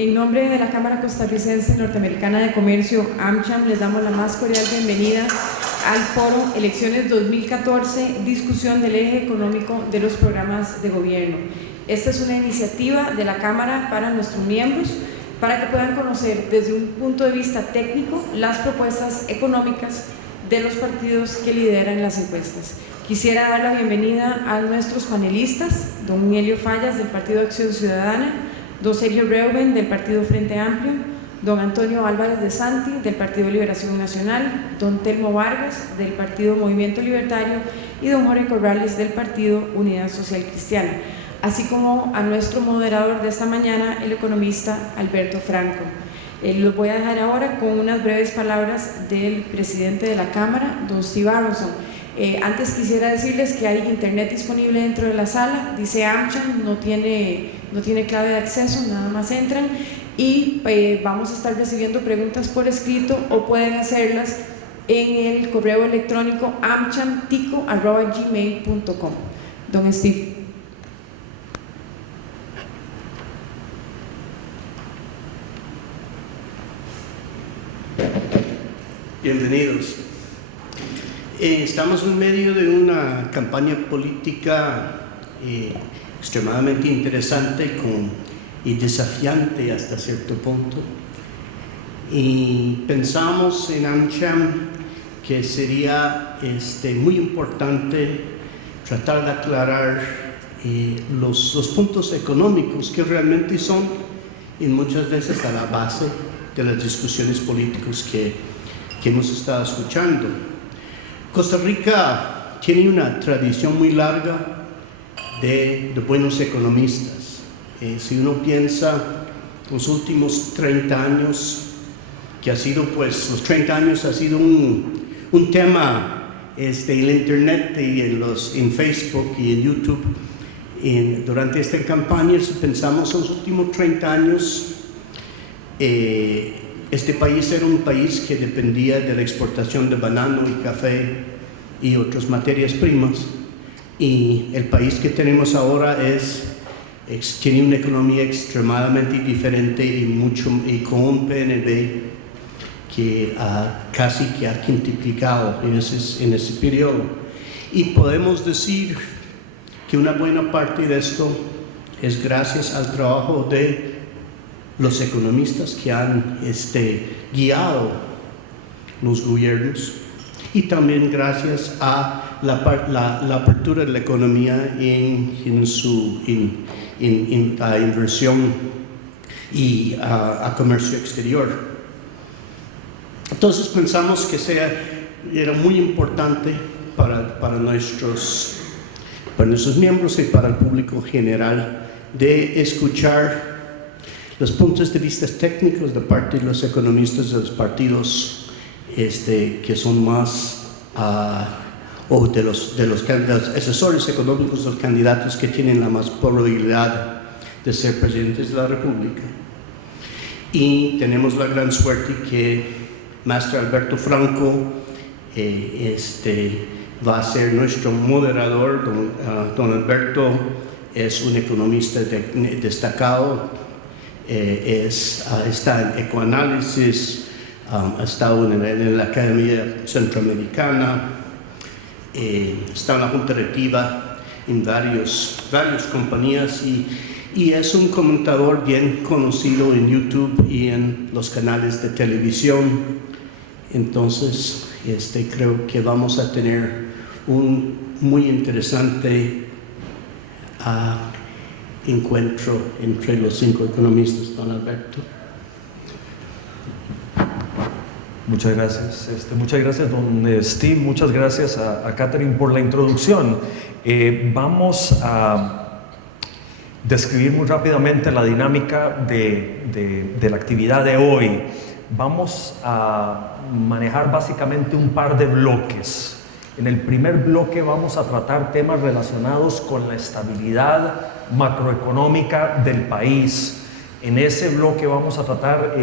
En nombre de la Cámara Costarricense Norteamericana de Comercio, AmCham, les damos la más cordial bienvenida al Foro Elecciones 2014, discusión del eje económico de los programas de gobierno. Esta es una iniciativa de la Cámara para nuestros miembros, para que puedan conocer desde un punto de vista técnico las propuestas económicas de los partidos que lideran las encuestas. Quisiera dar la bienvenida a nuestros panelistas, don Helio Fallas del Partido Acción Ciudadana, don Sergio Reuben del Partido Frente Amplio, don Antonio Álvarez de Santi del Partido Liberación Nacional, don Telmo Vargas del Partido Movimiento Libertario y don Jorge Corrales del Partido Unidad Social Cristiana, así como a nuestro moderador de esta mañana, el economista Alberto Franco. Los voy a dejar ahora con unas breves palabras del presidente de la Cámara, don Steve Aronson. Antes quisiera decirles que hay internet disponible dentro de la sala, dice AmCham, no tiene clave de acceso, nada más entran y vamos a estar recibiendo preguntas por escrito o pueden hacerlas en el correo electrónico amchamtico@gmail.com. Don Steve. Bienvenidos. Estamos en medio de una campaña política extremadamente interesante y desafiante hasta cierto punto. Y pensamos en AmCham que sería muy importante tratar de aclarar los puntos económicos que realmente son y muchas veces a la base de las discusiones políticas que hemos estado escuchando. Costa Rica tiene una tradición muy larga de buenos economistas. Si uno piensa los últimos 30 años, que ha sido los 30 años ha sido un tema en la internet y en Facebook y en YouTube. Durante esta campaña, si pensamos en los últimos 30 años, este país era un país que dependía de la exportación de banano y café y otras materias primas, y el país que tenemos ahora tiene una economía extremadamente diferente y con un PNB que casi que ha quintuplicado en ese periodo. Y podemos decir que una buena parte de esto es gracias al trabajo de los economistas que han guiado los gobiernos, y también gracias a la apertura de la economía en a inversión y a comercio exterior. Entonces pensamos que era muy importante para nuestros miembros y para el público general de escuchar los puntos de vista técnicos de parte de los economistas de los partidos que son más, o de los asesores económicos de los candidatos que tienen la más probabilidad de ser presidentes de la República. Y tenemos la gran suerte que Maestro Alberto Franco va a ser nuestro moderador. Don Alberto es un economista destacado. Está en ecoanálisis, ha estado en la Academia Centroamericana, está en la Junta Directiva en varias compañías y es un comentador bien conocido en YouTube y en los canales de televisión. Entonces, creo que vamos a tener un muy interesante encuentro entre los 5 economistas. Don Alberto. Muchas gracias. Muchas gracias, don Steve. Muchas gracias a Catherine por la introducción. Vamos a describir muy rápidamente la dinámica de la actividad de hoy. Vamos a manejar básicamente un par de bloques. En el primer bloque vamos a tratar temas relacionados con la estabilidad macroeconómica del país. En ese bloque vamos a tratar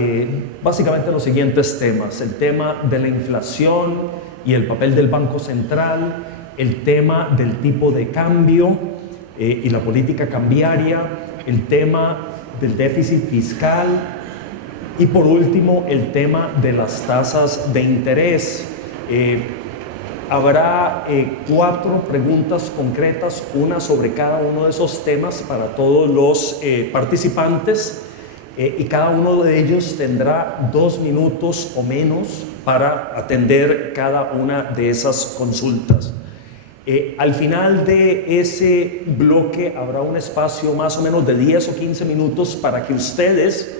básicamente los siguientes temas: el tema de la inflación y el papel del Banco Central, el tema del tipo de cambio y la política cambiaria, el tema del déficit fiscal y por último el tema de las tasas de interés. Habrá 4 preguntas concretas, una sobre cada uno de esos temas para todos los participantes, y cada uno de ellos tendrá 2 minutos o menos para atender cada una de esas consultas. Al final de ese bloque habrá un espacio más o menos de 10 o 15 minutos para que ustedes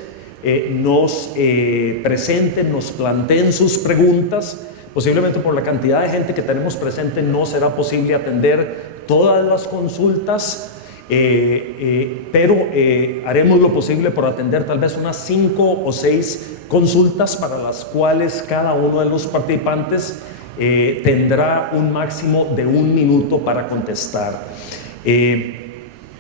nos presenten, nos planteen sus preguntas. Posiblemente por la cantidad de gente que tenemos presente no será posible atender todas las consultas, pero haremos lo posible por atender tal vez unas 5 o 6 consultas para las cuales cada uno de los participantes tendrá un máximo de 1 minuto para contestar.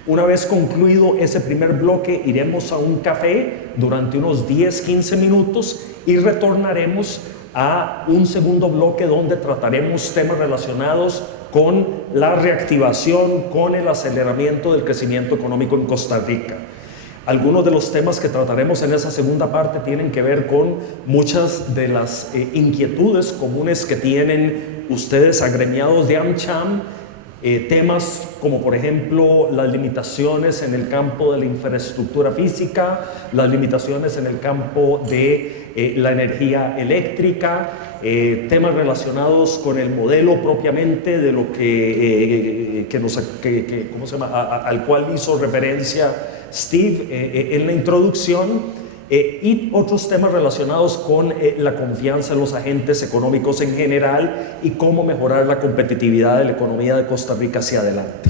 Una vez concluido ese primer bloque, iremos a un café durante unos 10-15 minutos y retornaremos a un segundo bloque donde trataremos temas relacionados con la reactivación, con el aceleramiento del crecimiento económico en Costa Rica. Algunos de los temas que trataremos en esa segunda parte tienen que ver con muchas de las inquietudes comunes que tienen ustedes agremiados de AmCham, temas como por ejemplo las limitaciones en el campo de la infraestructura física, las limitaciones en el campo de la energía eléctrica, temas relacionados con el modelo propiamente de lo ¿cómo se llama? Al cual hizo referencia Steve en la introducción, y otros temas relacionados con la confianza en los agentes económicos en general y cómo mejorar la competitividad de la economía de Costa Rica hacia adelante.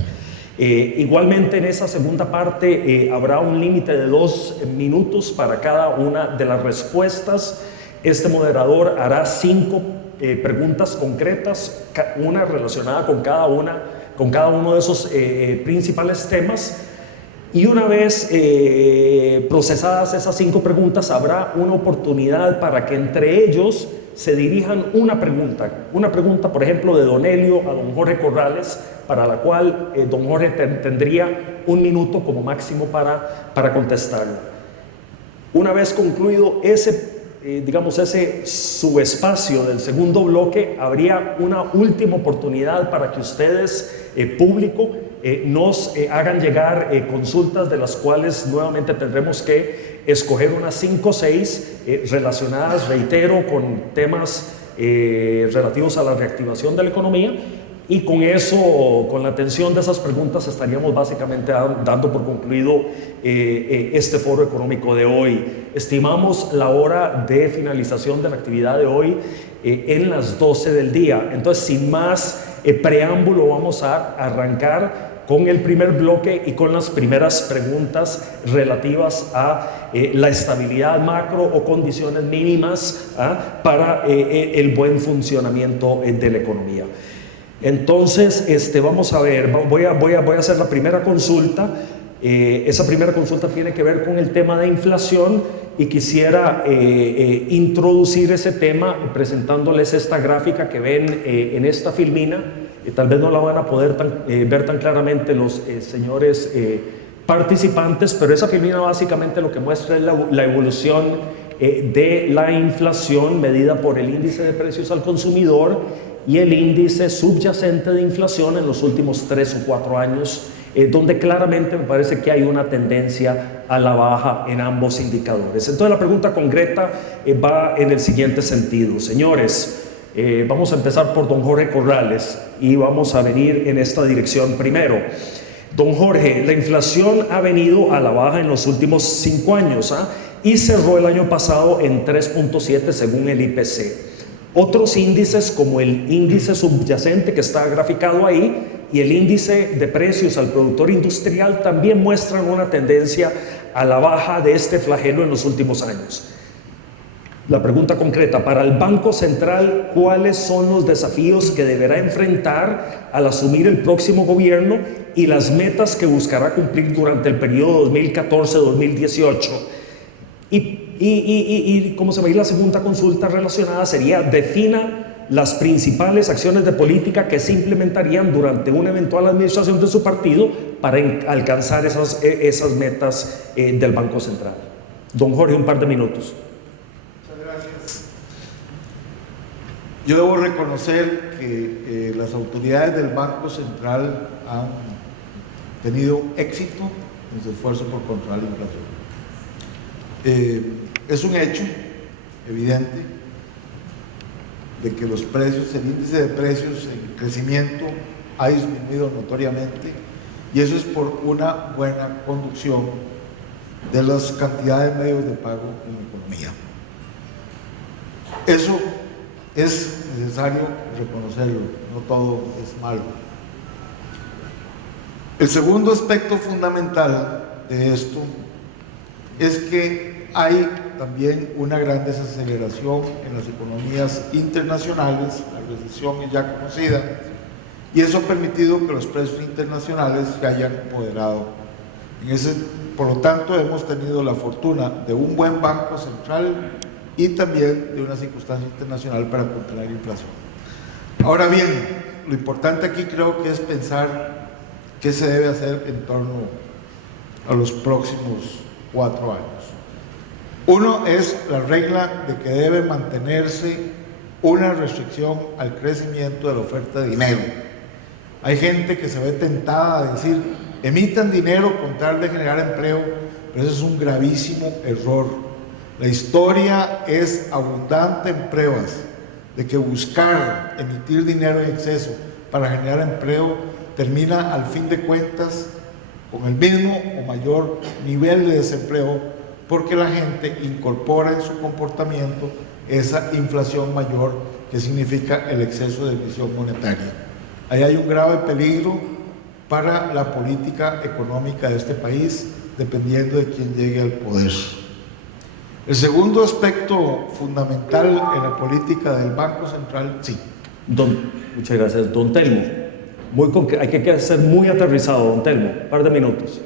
Igualmente en esa segunda parte habrá un límite de 2 minutos para cada una de las respuestas. Este moderador hará 5 preguntas concretas, una relacionada con cada uno de esos principales temas. Y una vez procesadas esas 5 preguntas, habrá una oportunidad para que entre ellos se dirijan una pregunta, por ejemplo, de don Helio a don Jorge Corrales, para la cual don Jorge tendría 1 minuto como máximo para contestarla. Una vez concluido ese subespacio del segundo bloque, habría una última oportunidad para que ustedes, público, nos hagan llegar consultas, de las cuales nuevamente tendremos que escoger unas 5 o 6 relacionadas, reitero, con temas relativos a la reactivación de la economía. Y con eso, con la atención de esas preguntas, estaríamos básicamente dando por concluido este foro económico de hoy. Estimamos la hora de finalización de la actividad de hoy en las 12 del día. Entonces, sin más preámbulo, vamos a arrancar con el primer bloque y con las primeras preguntas relativas a la estabilidad macro o condiciones mínimas para el buen funcionamiento de la economía. Entonces, vamos a ver, voy a hacer la primera consulta. Esa primera consulta tiene que ver con el tema de inflación y quisiera introducir ese tema presentándoles esta gráfica que ven en esta filmina. Tal vez no la van a poder ver tan claramente los señores participantes, pero esa filmina básicamente lo que muestra es la evolución de la inflación medida por el índice de precios al consumidor y el índice subyacente de inflación en los últimos 3 o 4 años, donde claramente me parece que hay una tendencia a la baja en ambos indicadores. Entonces la pregunta concreta va en el siguiente sentido. Señores, vamos a empezar por don Jorge Corrales y vamos a venir en esta dirección primero. Don Jorge, la inflación ha venido a la baja en los últimos 5 años y cerró el año pasado en 3.7 según el IPC. Otros índices como el índice subyacente que está graficado ahí y el índice de precios al productor industrial también muestran una tendencia a la baja de este flagelo en los últimos años. La pregunta concreta, para el Banco Central, ¿cuáles son los desafíos que deberá enfrentar al asumir el próximo gobierno y las metas que buscará cumplir durante el periodo 2014-2018? Y ¿cómo se ve? La segunda consulta relacionada sería: defina las principales acciones de política que se implementarían durante una eventual administración de su partido para alcanzar esas metas del Banco Central. Don Jorge, un par de minutos. Muchas gracias. Yo debo reconocer que las autoridades del Banco Central han tenido éxito en su esfuerzo por controlar la inflación. Es un hecho evidente de que los precios, el índice de precios en crecimiento ha disminuido notoriamente, y eso es por una buena conducción de las cantidades de medios de pago en la economía. Eso es necesario reconocerlo, no todo es malo. El segundo aspecto fundamental de esto es que hay también una gran desaceleración en las economías internacionales, la recesión es ya conocida, y eso ha permitido que los precios internacionales se hayan moderado. Por lo tanto, hemos tenido la fortuna de un buen Banco Central y también de una circunstancia internacional para controlar la inflación. Ahora bien, lo importante aquí creo que es pensar qué se debe hacer en torno a los próximos 4 años. Uno es la regla de que debe mantenerse una restricción al crecimiento de la oferta de dinero. Hay gente que se ve tentada a decir, emitan dinero con tal de generar empleo, pero eso es un gravísimo error. La historia es abundante en pruebas de que buscar emitir dinero en exceso para generar empleo termina al fin de cuentas con el mismo o mayor nivel de desempleo, porque la gente incorpora en su comportamiento esa inflación mayor que significa el exceso de emisión monetaria. Ahí hay un grave peligro para la política económica de este país, dependiendo de quién llegue al poder. El segundo aspecto fundamental en la política del Banco Central, sí. Muchas gracias. Don Telmo, hay que ser muy aterrizado, don Telmo, un par de minutos.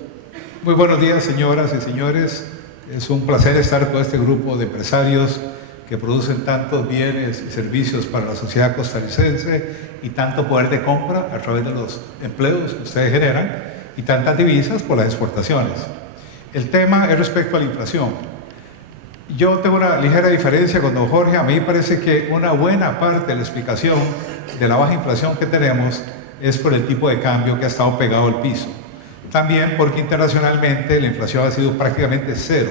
Muy buenos días, señoras y señores. Es un placer estar con este grupo de empresarios que producen tantos bienes y servicios para la sociedad costarricense y tanto poder de compra a través de los empleos que ustedes generan y tantas divisas por las exportaciones. El tema es respecto a la inflación. Yo tengo una ligera diferencia con don Jorge. A mí me parece que una buena parte de la explicación de la baja inflación que tenemos es por el tipo de cambio que ha estado pegado al piso. También porque internacionalmente la inflación ha sido prácticamente cero.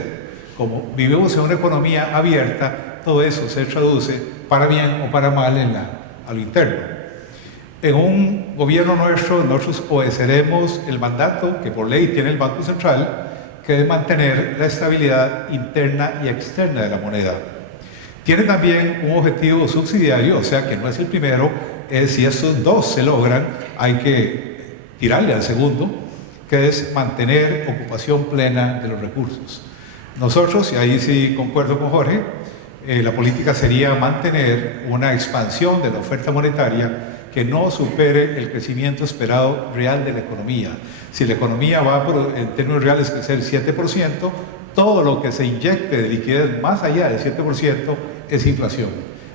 Como vivimos en una economía abierta, todo eso se traduce para bien o para mal a lo interno. En un gobierno nuestro, nosotros obedeceremos el mandato que por ley tiene el Banco Central, que es mantener la estabilidad interna y externa de la moneda. Tiene también un objetivo subsidiario, o sea que no es el primero, es si estos dos se logran, hay que tirarle al segundo, que es mantener ocupación plena de los recursos. Nosotros, y ahí sí concuerdo con Jorge, la política sería mantener una expansión de la oferta monetaria que no supere el crecimiento esperado real de la economía. Si la economía va en términos reales a crecer 7%, todo lo que se inyecte de liquidez más allá del 7% es inflación.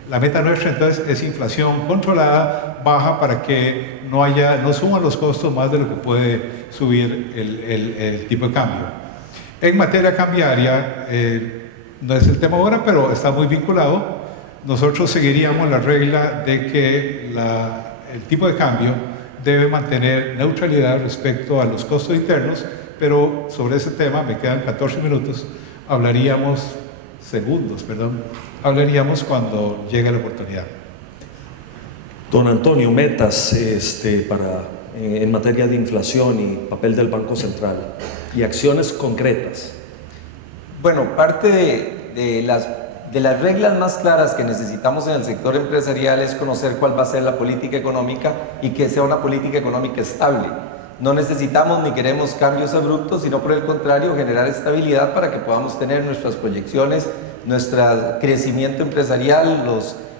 La meta nuestra entonces es inflación controlada, baja, para que no suman los costos más de lo que puede subir el tipo de cambio. En materia cambiaria, no es el tema ahora, pero está muy vinculado. Nosotros seguiríamos la regla de que el tipo de cambio debe mantener neutralidad respecto a los costos internos, pero sobre ese tema, me quedan 14 minutos, hablaríamos cuando llegue la oportunidad. Don Antonio, metas en materia de inflación y papel del Banco Central y acciones concretas. Bueno, parte de las reglas más claras que necesitamos en el sector empresarial es conocer cuál va a ser la política económica y que sea una política económica estable. No necesitamos ni queremos cambios abruptos, sino por el contrario, generar estabilidad para que podamos tener nuestras proyecciones, nuestro crecimiento empresarial,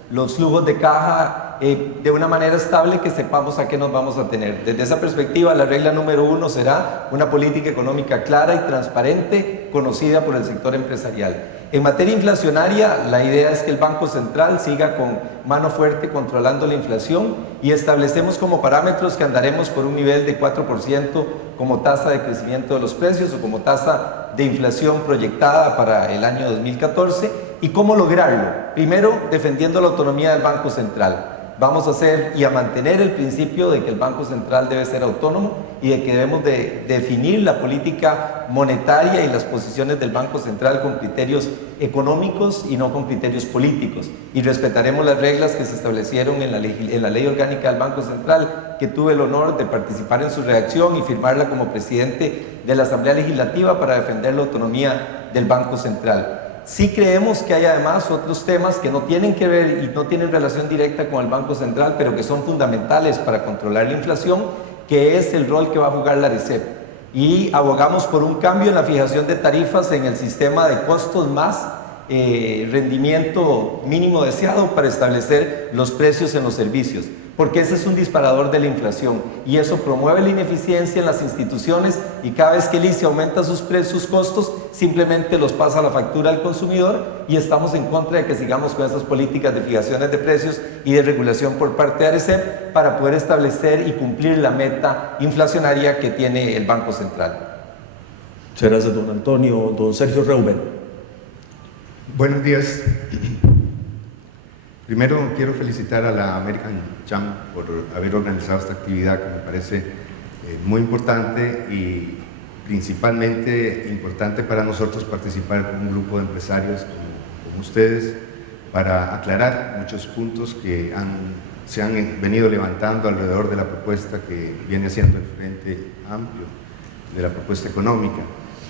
los flujos de caja de una manera estable, que sepamos a qué nos vamos a tener. Desde esa perspectiva, la regla número 1 será una política económica clara y transparente, conocida por el sector empresarial. En materia inflacionaria, la idea es que el Banco Central siga con mano fuerte controlando la inflación y establecemos como parámetros que andaremos por un nivel de 4% como tasa de crecimiento de los precios o como tasa de inflación proyectada para el año 2014. ¿Y cómo lograrlo? Primero, defendiendo la autonomía del Banco Central. Vamos a hacer y a mantener el principio de que el Banco Central debe ser autónomo y de que debemos de definir la política monetaria y las posiciones del Banco Central con criterios económicos y no con criterios políticos. Y respetaremos las reglas que se establecieron en la ley orgánica del Banco Central, que tuve el honor de participar en su redacción y firmarla como presidente de la Asamblea Legislativa para defender la autonomía del Banco Central. Sí creemos que hay además otros temas que no tienen que ver y no tienen relación directa con el Banco Central, pero que son fundamentales para controlar la inflación, que es el rol que va a jugar la ARECEP. Y abogamos por un cambio en la fijación de tarifas en el sistema de costos más rendimiento mínimo deseado para establecer los precios en los servicios, porque ese es un disparador de la inflación y eso promueve la ineficiencia en las instituciones y cada vez que el ICE aumenta sus costos, simplemente los pasa a la factura al consumidor y estamos en contra de que sigamos con esas políticas de fijaciones de precios y de regulación por parte de ARECEP para poder establecer y cumplir la meta inflacionaria que tiene el Banco Central. Muchas gracias, don Antonio. Don Sergio Reuben. Buenos días. Primero quiero felicitar a la American Cham por haber organizado esta actividad que me parece muy importante y principalmente importante para nosotros participar con un grupo de empresarios como ustedes para aclarar muchos puntos que se han venido levantando alrededor de la propuesta que viene haciendo el Frente Amplio, de la propuesta económica.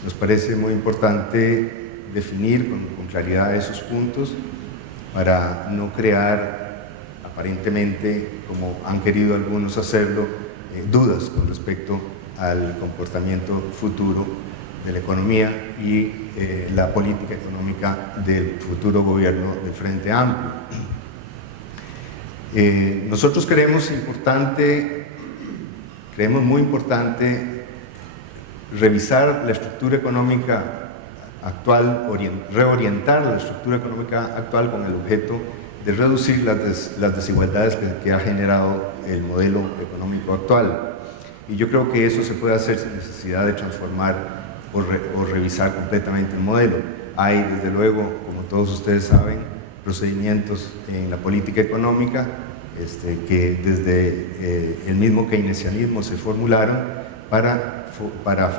Nos parece muy importante definir con claridad esos puntos para no crear, aparentemente, como han querido algunos hacerlo, dudas con respecto al comportamiento futuro de la economía y la política económica del futuro gobierno del Frente Amplio. Nosotros creemos muy importante revisar la estructura económica actual, reorientar la estructura económica actual con el objeto de reducir las desigualdades que ha generado el modelo económico actual. Y yo creo que eso se puede hacer sin necesidad de transformar o revisar completamente el modelo. Hay, desde luego, como todos ustedes saben, procedimientos en la política económica que desde el mismo keynesianismo se formularon para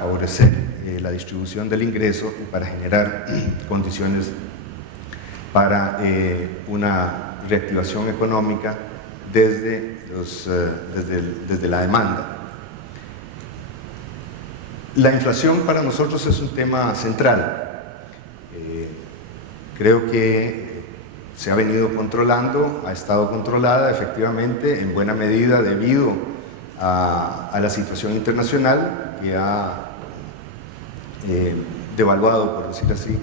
favorecer la distribución del ingreso y para generar condiciones para una reactivación económica desde la demanda. La inflación para nosotros es un tema central. Creo que se ha venido controlando, ha estado controlada efectivamente en buena medida debido a la situación internacional que ha devaluado, por decir así,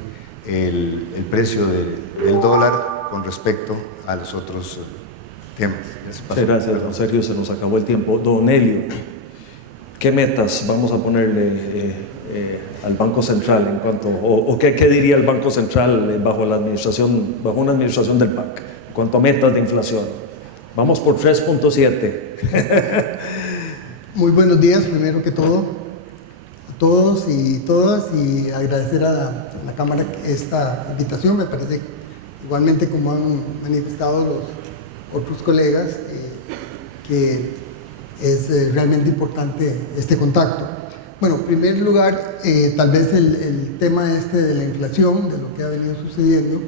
el precio del dólar con respecto a los otros temas. Muchas gracias, don Sergio, se nos acabó el tiempo. Don Helio, ¿qué metas vamos a ponerle al Banco Central en cuanto, o qué diría el Banco Central bajo una administración del PAC en cuanto a metas de inflación? Vamos por 3.7. Muy buenos días, primero que todo, a todos y todas, y agradecer a la Cámara esta invitación. Me parece, igualmente como han manifestado los otros colegas, que es realmente importante este contacto. Bueno, en primer lugar, tal vez el tema de la inflación, de lo que ha venido sucediendo,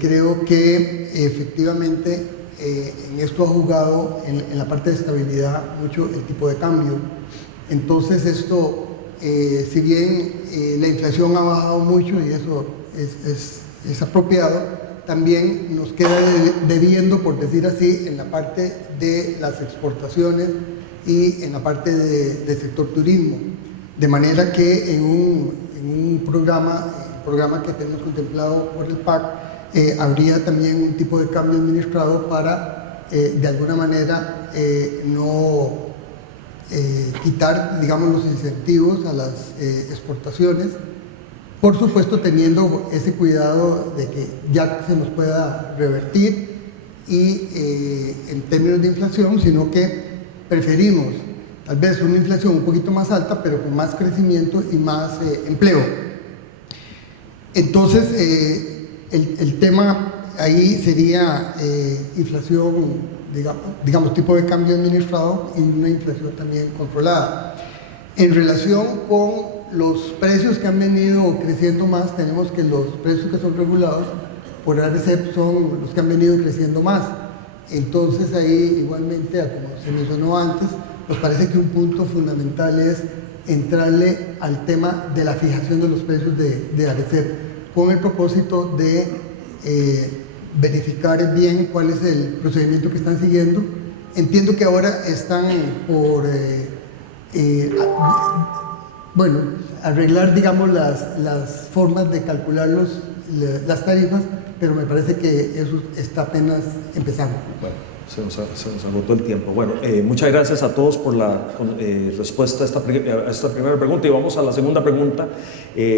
creo que efectivamente en esto ha jugado en la parte de estabilidad mucho el tipo de cambio. Entonces esto, si bien la inflación ha bajado mucho y eso es apropiado, también nos queda debiendo, por decir así, en la parte de las exportaciones y en la parte del sector turismo. De manera que en un programa que tenemos contemplado por el PAC, habría también un tipo de cambio administrado para, de alguna manera, no quitar, digamos, los incentivos a las exportaciones Por supuesto, teniendo ese cuidado de que ya se nos pueda revertir y en términos de inflación, sino que preferimos tal vez una inflación un poquito más alta, pero con más crecimiento y más empleo. Entonces, el tema ahí sería inflación, digamos, tipo de cambio administrado y una inflación también controlada. En relación con los precios que han venido creciendo más, tenemos que los precios que son regulados por ARECEP son los que han venido creciendo más. Entonces ahí igualmente, como se mencionó antes, nos parece que un punto fundamental es entrarle al tema de la fijación de los precios de ARECEP, con el propósito de verificar bien cuál es el procedimiento que están siguiendo. Entiendo que ahora están por arreglar, digamos, las formas de calcular las tarifas, pero me parece que eso está apenas empezando. Bueno, se nos agotó el tiempo. Bueno, muchas gracias a todos por la respuesta a esta primera pregunta, y vamos a la segunda pregunta,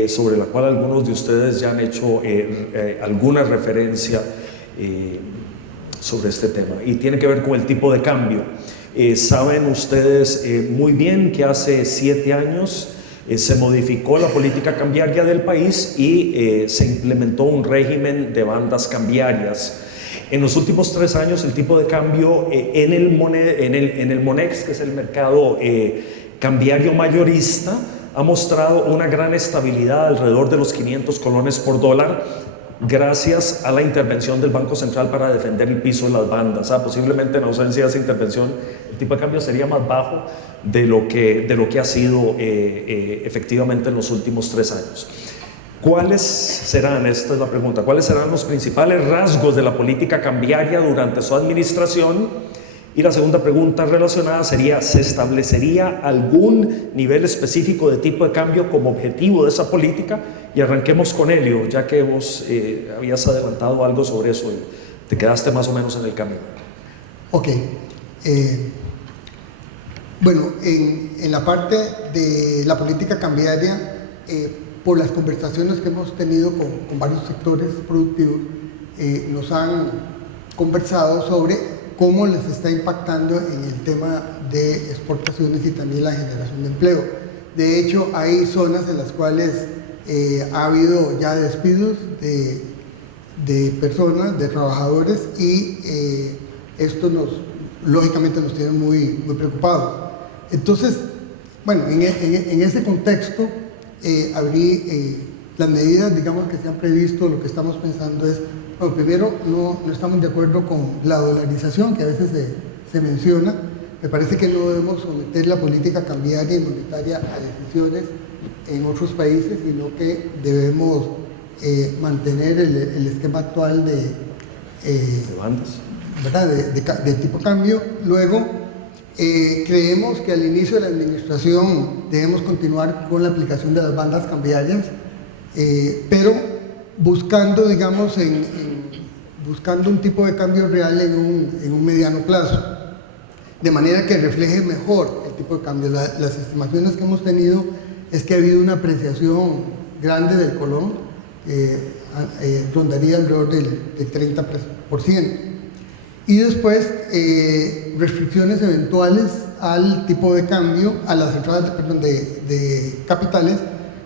sobre la cual algunos de ustedes ya han hecho alguna referencia sobre este tema, y tiene que ver con el tipo de cambio. Saben ustedes muy bien que hace 7 años se modificó la política cambiaria del país y se implementó un régimen de bandas cambiarias. En los últimos 3 años el tipo de cambio en el MONEX, que es el mercado cambiario mayorista, ha mostrado una gran estabilidad alrededor de los 500 colones por dólar, gracias a la intervención del Banco Central para defender el piso de las bandas. Posiblemente en ausencia de esa intervención el tipo de cambio sería más bajo de lo que ha sido efectivamente en los últimos 3 años. ¿Cuáles serán, esta es la pregunta, cuáles serán los principales rasgos de la política cambiaria durante su administración? Y la segunda pregunta relacionada sería, ¿se establecería algún nivel específico de tipo de cambio como objetivo de esa política? Y arranquemos con Helio, ya que vos habías adelantado algo sobre eso y te quedaste más o menos en el camino. Ok. Bueno, en la parte de la política cambiaria, por las conversaciones que hemos tenido con varios sectores productivos, nos han conversado sobre cómo les está impactando en el tema de exportaciones y también la generación de empleo. De hecho, hay zonas en las cuales ha habido ya despidos de personas, de trabajadores, y esto lógicamente nos tiene muy preocupados. Entonces, bueno, en ese contexto, las medidas, digamos, que se han previsto, lo que estamos pensando es, bueno, primero, no estamos de acuerdo con la dolarización, que a veces se menciona. Me parece que no debemos someter la política cambiaria y monetaria a decisiones en otros países, sino que debemos mantener el esquema actual de bandas, ¿verdad? De tipo cambio. Luego, creemos que al inicio de la administración debemos continuar con la aplicación de las bandas cambiarias, pero buscando, digamos, buscando un tipo de cambio real en un mediano plazo, de manera que refleje mejor el tipo de cambio. Las estimaciones que hemos tenido es que ha habido una apreciación grande del colón, rondaría alrededor del 30%. Y después, restricciones eventuales al tipo de cambio, a las entradas de capitales,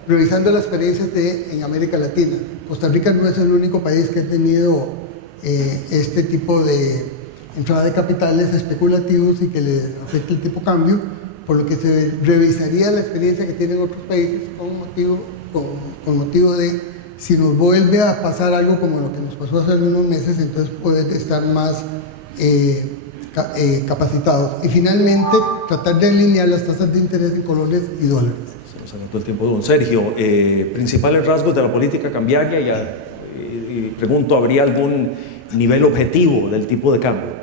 revisando las experiencias en América Latina. Costa Rica no es el único país que ha tenido este tipo de entrada de capitales especulativos y que le afecta el tipo de cambio, por lo que se revisaría la experiencia que tienen otros países con motivo de, si nos vuelve a pasar algo como lo que nos pasó hace algunos meses, entonces poder estar más capacitados. Y finalmente, tratar de alinear las tasas de interés en colones y dólares. Se nos agotó el tiempo, don Sergio. Principales rasgos de la política cambiaria, y pregunto, ¿habría algún nivel objetivo del tipo de cambio?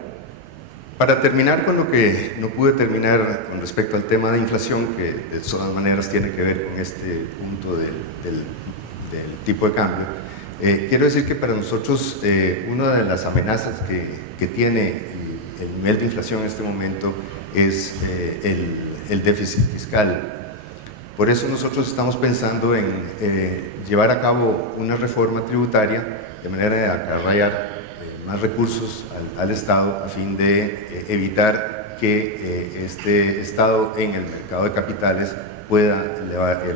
Para terminar con lo que no pude terminar con respecto al tema de inflación, que de todas maneras tiene que ver con este punto del tipo de cambio, quiero decir que para nosotros una de las amenazas que tiene el nivel de inflación en este momento es el déficit fiscal. Por eso nosotros estamos pensando en llevar a cabo una reforma tributaria de manera de acarrear más recursos al Estado a fin de evitar que este Estado en el mercado de capitales pueda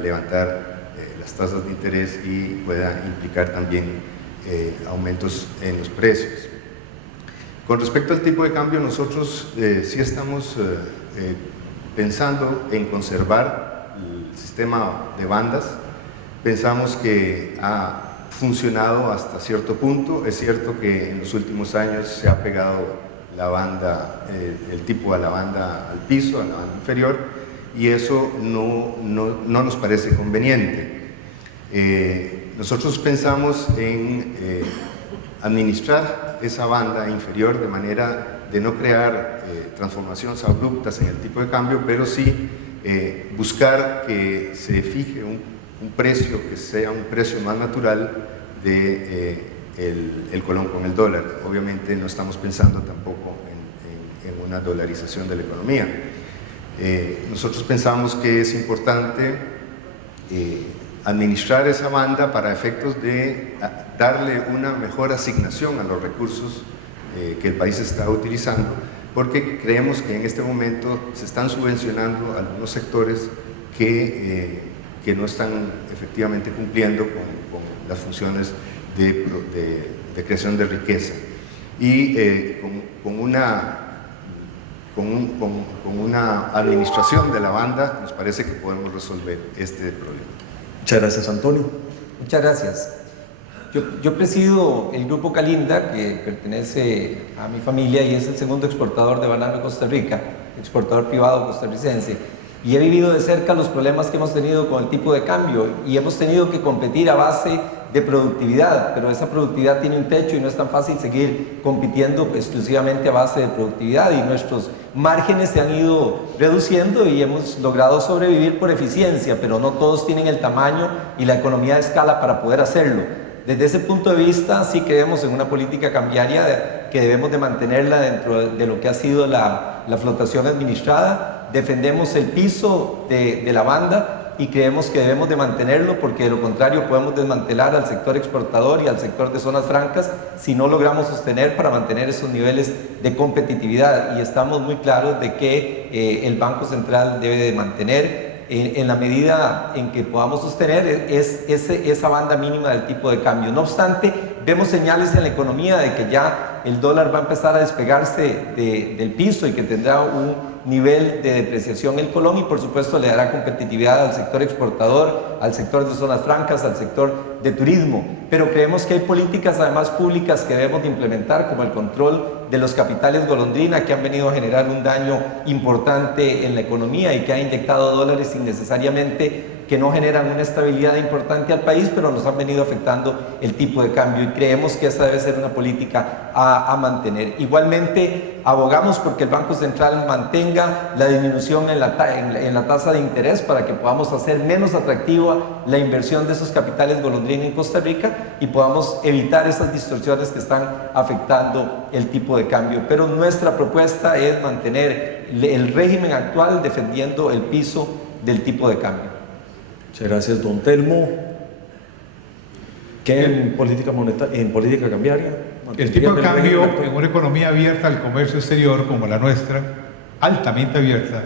levantar las tasas de interés y pueda implicar también aumentos en los precios. Con respecto al tipo de cambio, nosotros sí estamos pensando en conservar el sistema de bandas. Pensamos que ha funcionado hasta cierto punto. Es cierto que en los últimos años se ha pegado la banda, el tipo a la banda al piso, a la banda inferior, y eso no nos parece conveniente. Nosotros pensamos en administrar esa banda inferior de manera de no crear transformaciones abruptas en el tipo de cambio, pero sí buscar que se fije un precio que sea un precio más natural de el colón con el dólar. Obviamente no estamos pensando tampoco en una dolarización de la economía. Nosotros pensamos que es importante administrar esa banda para efectos de darle una mejor asignación a los recursos que el país está utilizando, porque creemos que en este momento se están subvencionando algunos sectores que no están efectivamente cumpliendo con las funciones de creación de riqueza. Y con una administración de la banda nos parece que podemos resolver este problema. Muchas gracias, Antonio. Muchas gracias. Yo presido el Grupo Calinda, que pertenece a mi familia y es el segundo exportador de banano de Costa Rica, exportador privado costarricense, y he vivido de cerca los problemas que hemos tenido con el tipo de cambio y hemos tenido que competir a base de productividad, pero esa productividad tiene un techo y no es tan fácil seguir compitiendo exclusivamente a base de productividad, y nuestros márgenes se han ido reduciendo y hemos logrado sobrevivir por eficiencia, pero no todos tienen el tamaño y la economía de escala para poder hacerlo. Desde ese punto de vista sí creemos en una política cambiaria que debemos de mantenerla dentro de lo que ha sido la flotación administrada. Defendemos el piso de la banda y creemos que debemos de mantenerlo, porque de lo contrario podemos desmantelar al sector exportador y al sector de zonas francas si no logramos sostener para mantener esos niveles de competitividad, y estamos muy claros de que el Banco Central debe de mantener en la medida en que podamos sostener esa banda mínima del tipo de cambio. No obstante, vemos señales en la economía de que ya el dólar va a empezar a despegarse del piso y que tendrá un nivel de depreciación el colón, y por supuesto le dará competitividad al sector exportador, al sector de zonas francas, al sector de turismo. Pero creemos que hay políticas además públicas que debemos de implementar, como el control de los capitales golondrina, que han venido a generar un daño importante en la economía y que han inyectado dólares innecesariamente, que no generan una estabilidad importante al país, pero nos han venido afectando el tipo de cambio, y creemos que esa debe ser una política a mantener. Igualmente, abogamos porque el Banco Central mantenga la disminución en la tasa de interés para que podamos hacer menos atractiva la inversión de esos capitales golondrina en Costa Rica y podamos evitar esas distorsiones que están afectando el tipo de cambio. Pero nuestra propuesta es mantener el régimen actual defendiendo el piso del tipo de cambio. Muchas gracias, don Telmo. ¿Qué en política cambiaria? El tipo de cambio en una economía abierta al comercio exterior como la nuestra, altamente abierta,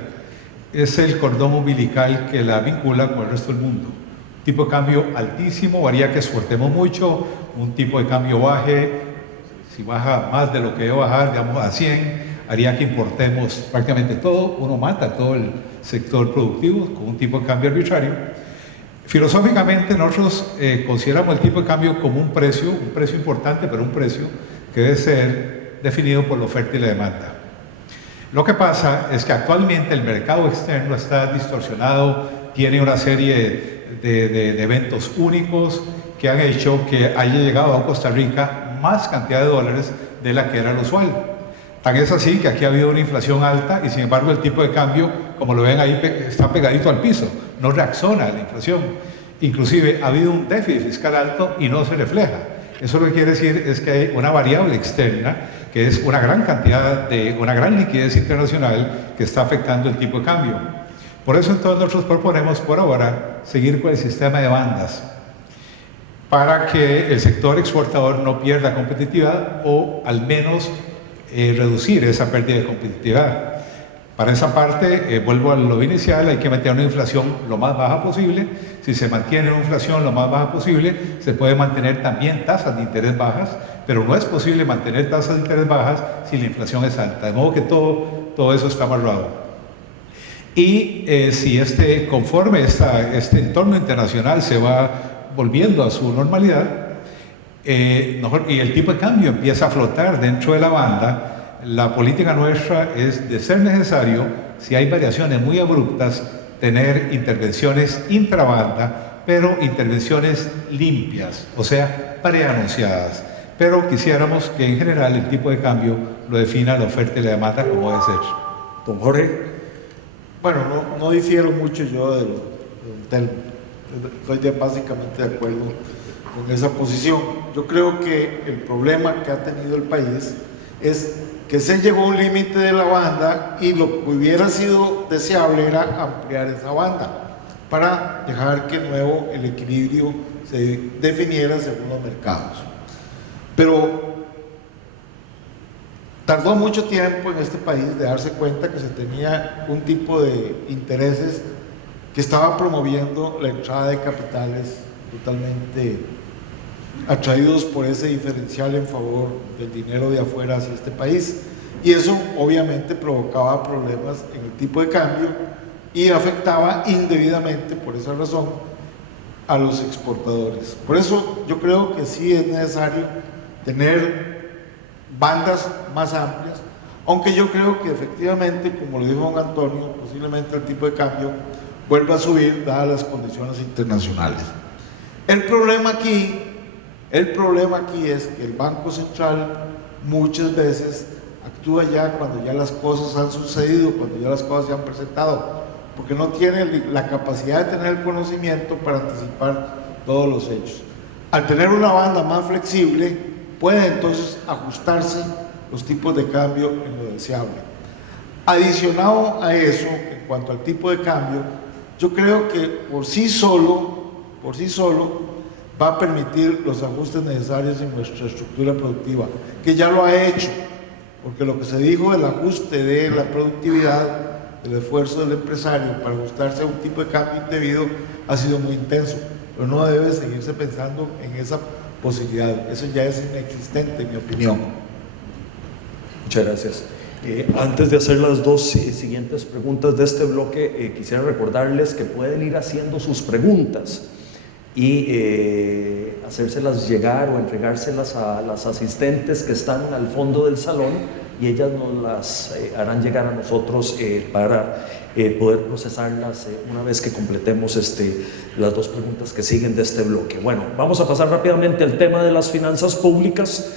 es el cordón umbilical que la vincula con el resto del mundo. Un tipo de cambio altísimo haría que exportemos mucho, un tipo de cambio baje, si baja más de lo que debe bajar, digamos a 100, haría que importemos prácticamente todo. Uno mata todo el sector productivo con un tipo de cambio arbitrario. Filosóficamente nosotros consideramos el tipo de cambio como un precio importante, pero un precio que debe ser definido por la oferta y la demanda. Lo que pasa es que actualmente el mercado externo está distorsionado, tiene una serie de eventos únicos que han hecho que haya llegado a Costa Rica más cantidad de dólares de la que era lo usual. Tan es así que aquí ha habido una inflación alta y sin embargo el tipo de cambio, como lo ven ahí, está pegadito al piso, no reacciona a la inflación. Inclusive ha habido un déficit fiscal alto y no se refleja. Eso lo que quiere decir es que hay una variable externa, que es una gran cantidad una gran liquidez internacional que está afectando el tipo de cambio. Por eso entonces nosotros proponemos por ahora seguir con el sistema de bandas para que el sector exportador no pierda competitividad o al menos reducir esa pérdida de competitividad. Para esa parte, vuelvo a lo inicial, hay que mantener una inflación lo más baja posible. Si se mantiene una inflación lo más baja posible, se puede mantener también tasas de interés bajas, pero no es posible mantener tasas de interés bajas si la inflación es alta. De modo que todo eso está amarrado. Y si conforme este entorno internacional se va volviendo a su normalidad, y el tipo de cambio empieza a flotar dentro de la banda, la política nuestra es, de ser necesario, si hay variaciones muy abruptas, tener intervenciones intrabanda, pero intervenciones limpias, o sea, preanunciadas. Pero quisiéramos que en general el tipo de cambio lo defina la oferta y la demanda como debe ser. Don Jorge. Bueno, no difiero mucho yo de Telmo. Estoy básicamente de acuerdo con esa posición. Yo creo que el problema que ha tenido el país es que se llegó a un límite de la banda y lo que hubiera sido deseable era ampliar esa banda para dejar que de nuevo el equilibrio se definiera según los mercados. Pero tardó mucho tiempo en este país de darse cuenta que se tenía un tipo de intereses que estaba promoviendo la entrada de capitales totalmente atraídos por ese diferencial en favor del dinero de afuera hacia este país, y eso obviamente provocaba problemas en el tipo de cambio y afectaba indebidamente, por esa razón, a los exportadores. Por eso yo creo que sí es necesario tener bandas más amplias, aunque yo creo que efectivamente, como lo dijo don Antonio, posiblemente el tipo de cambio vuelva a subir dadas las condiciones internacionales. El problema aquí es que el Banco Central muchas veces actúa ya cuando ya las cosas han sucedido, cuando ya las cosas se han presentado, porque no tiene la capacidad de tener el conocimiento para anticipar todos los hechos. Al tener una banda más flexible, puede entonces ajustarse los tipos de cambio en lo deseable. Adicionado a eso, en cuanto al tipo de cambio, yo creo que por sí solo va a permitir los ajustes necesarios en nuestra estructura productiva, que ya lo ha hecho, porque lo que se dijo del ajuste de la productividad, del esfuerzo del empresario para ajustarse a un tipo de cambio indebido ha sido muy intenso, pero no debe seguirse pensando en esa posibilidad. Eso ya es inexistente, en mi opinión. Muchas gracias. Antes de hacer las dos siguientes preguntas de este bloque, quisiera recordarles que pueden ir haciendo sus preguntas y hacérselas llegar o entregárselas a las asistentes que están al fondo del salón, y ellas nos las harán llegar a nosotros para poder procesarlas una vez que completemos las dos preguntas que siguen de este bloque. Bueno, vamos a pasar rápidamente al tema de las finanzas públicas.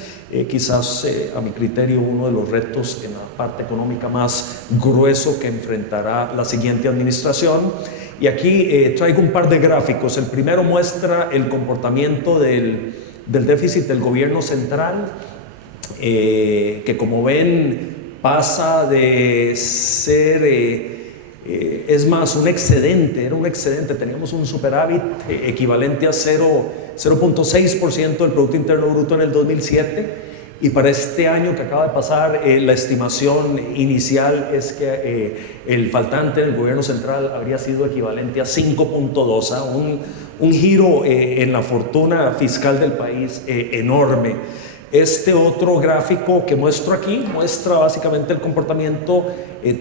Quizás a mi criterio uno de los retos en la parte económica más grueso que enfrentará la siguiente administración. Y aquí traigo un par de gráficos. El primero muestra el comportamiento del déficit del gobierno central, que como ven pasa de ser, es más, un excedente, era un excedente, teníamos un superávit equivalente a 0.6% del Producto Interno Bruto en el 2007, y para este año que acaba de pasar la estimación inicial es que el faltante del gobierno central habría sido equivalente a 5.2, un giro en la fortuna fiscal del país enorme. Este otro gráfico que muestro aquí muestra básicamente el comportamiento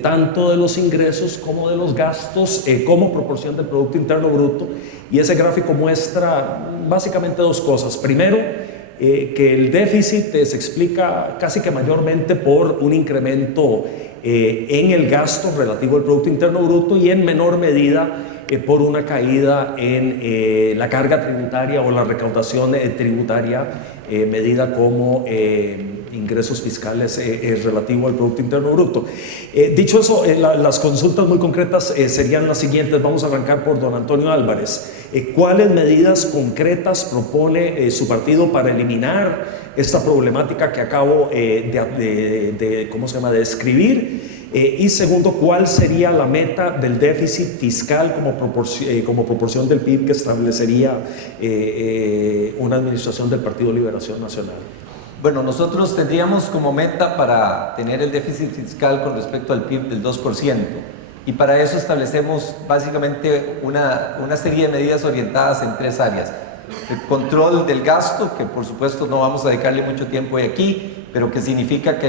tanto de los ingresos como de los gastos como proporción del Producto Interno Bruto, y ese gráfico muestra básicamente dos cosas. Primero, que el déficit se explica casi que mayormente por un incremento en el gasto relativo al Producto Interno Bruto, y en menor medida por una caída en la carga tributaria o la recaudación tributaria medida como ingresos fiscales relativo al Producto Interno Bruto. Dicho eso, las consultas muy concretas serían las siguientes. Vamos a arrancar por don Antonio Álvarez. ¿Cuáles medidas concretas propone su partido para eliminar esta problemática que acabo de describir? Y segundo, ¿cuál sería la meta del déficit fiscal como proporción del PIB que establecería una administración del Partido Liberación Nacional? Bueno, nosotros tendríamos como meta para tener el déficit fiscal con respecto al PIB del 2%. Y para eso establecemos básicamente una serie de medidas orientadas en 3 áreas. El control del gasto, que por supuesto no vamos a dedicarle mucho tiempo hoy aquí, pero que significa que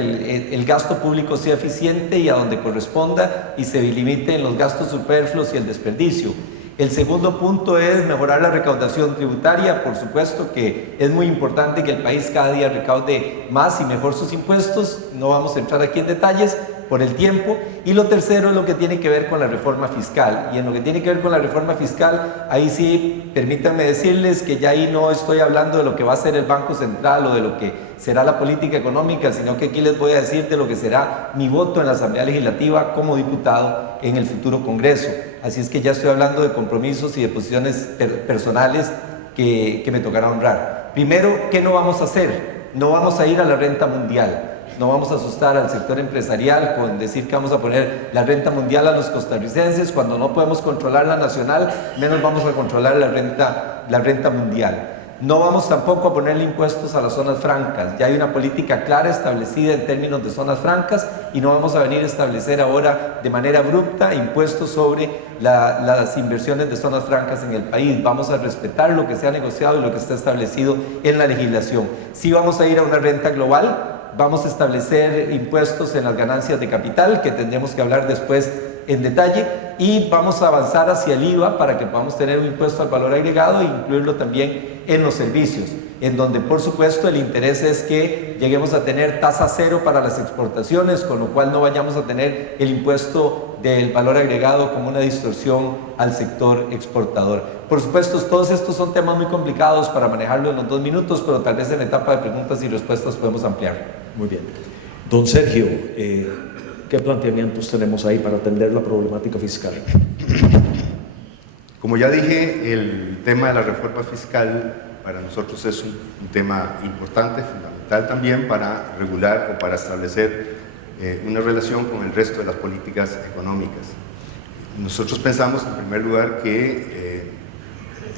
el gasto público sea eficiente y a donde corresponda y se limiten los gastos superfluos y el desperdicio. El segundo punto es mejorar la recaudación tributaria. Por supuesto que es muy importante que el país cada día recaude más y mejor sus impuestos. No vamos a entrar aquí en detalles por el tiempo. Y lo tercero es lo que tiene que ver con la reforma fiscal. Y en lo que tiene que ver con la reforma fiscal, ahí sí, permítanme decirles que ya ahí no estoy hablando de lo que va a ser el Banco Central o de lo que será la política económica, sino que aquí les voy a decir de lo que será mi voto en la Asamblea Legislativa como diputado en el futuro Congreso. Así es que ya estoy hablando de compromisos y de posiciones personales que me tocará honrar. Primero, ¿qué no vamos a hacer? No vamos a ir a la renta mundial. No vamos a asustar al sector empresarial con decir que vamos a poner la renta mundial a los costarricenses. Cuando no podemos controlar la nacional, menos vamos a controlar la renta mundial. No vamos tampoco a ponerle impuestos a las zonas francas. Ya hay una política clara establecida en términos de zonas francas y no vamos a venir a establecer ahora de manera abrupta impuestos sobre las inversiones de zonas francas en el país. Vamos a respetar lo que se ha negociado y lo que está establecido en la legislación. Sí vamos a ir a una renta global. Vamos a establecer impuestos en las ganancias de capital, que tendremos que hablar después en detalle, y vamos a avanzar hacia el IVA para que podamos tener un impuesto al valor agregado e incluirlo también en los servicios, en donde por supuesto el interés es que lleguemos a tener tasa cero para las exportaciones, con lo cual no vayamos a tener el impuesto del valor agregado como una distorsión al sector exportador. Por supuesto, todos estos son temas muy complicados para manejarlo en los 2 minutos, pero tal vez en la etapa de preguntas y respuestas podemos ampliar. Muy bien. Don Sergio, ¿qué planteamientos tenemos ahí para atender la problemática fiscal? Como ya dije, el tema de la reforma fiscal para nosotros es un tema importante, fundamental también para regular o para establecer una relación con el resto de las políticas económicas. Nosotros pensamos en primer lugar que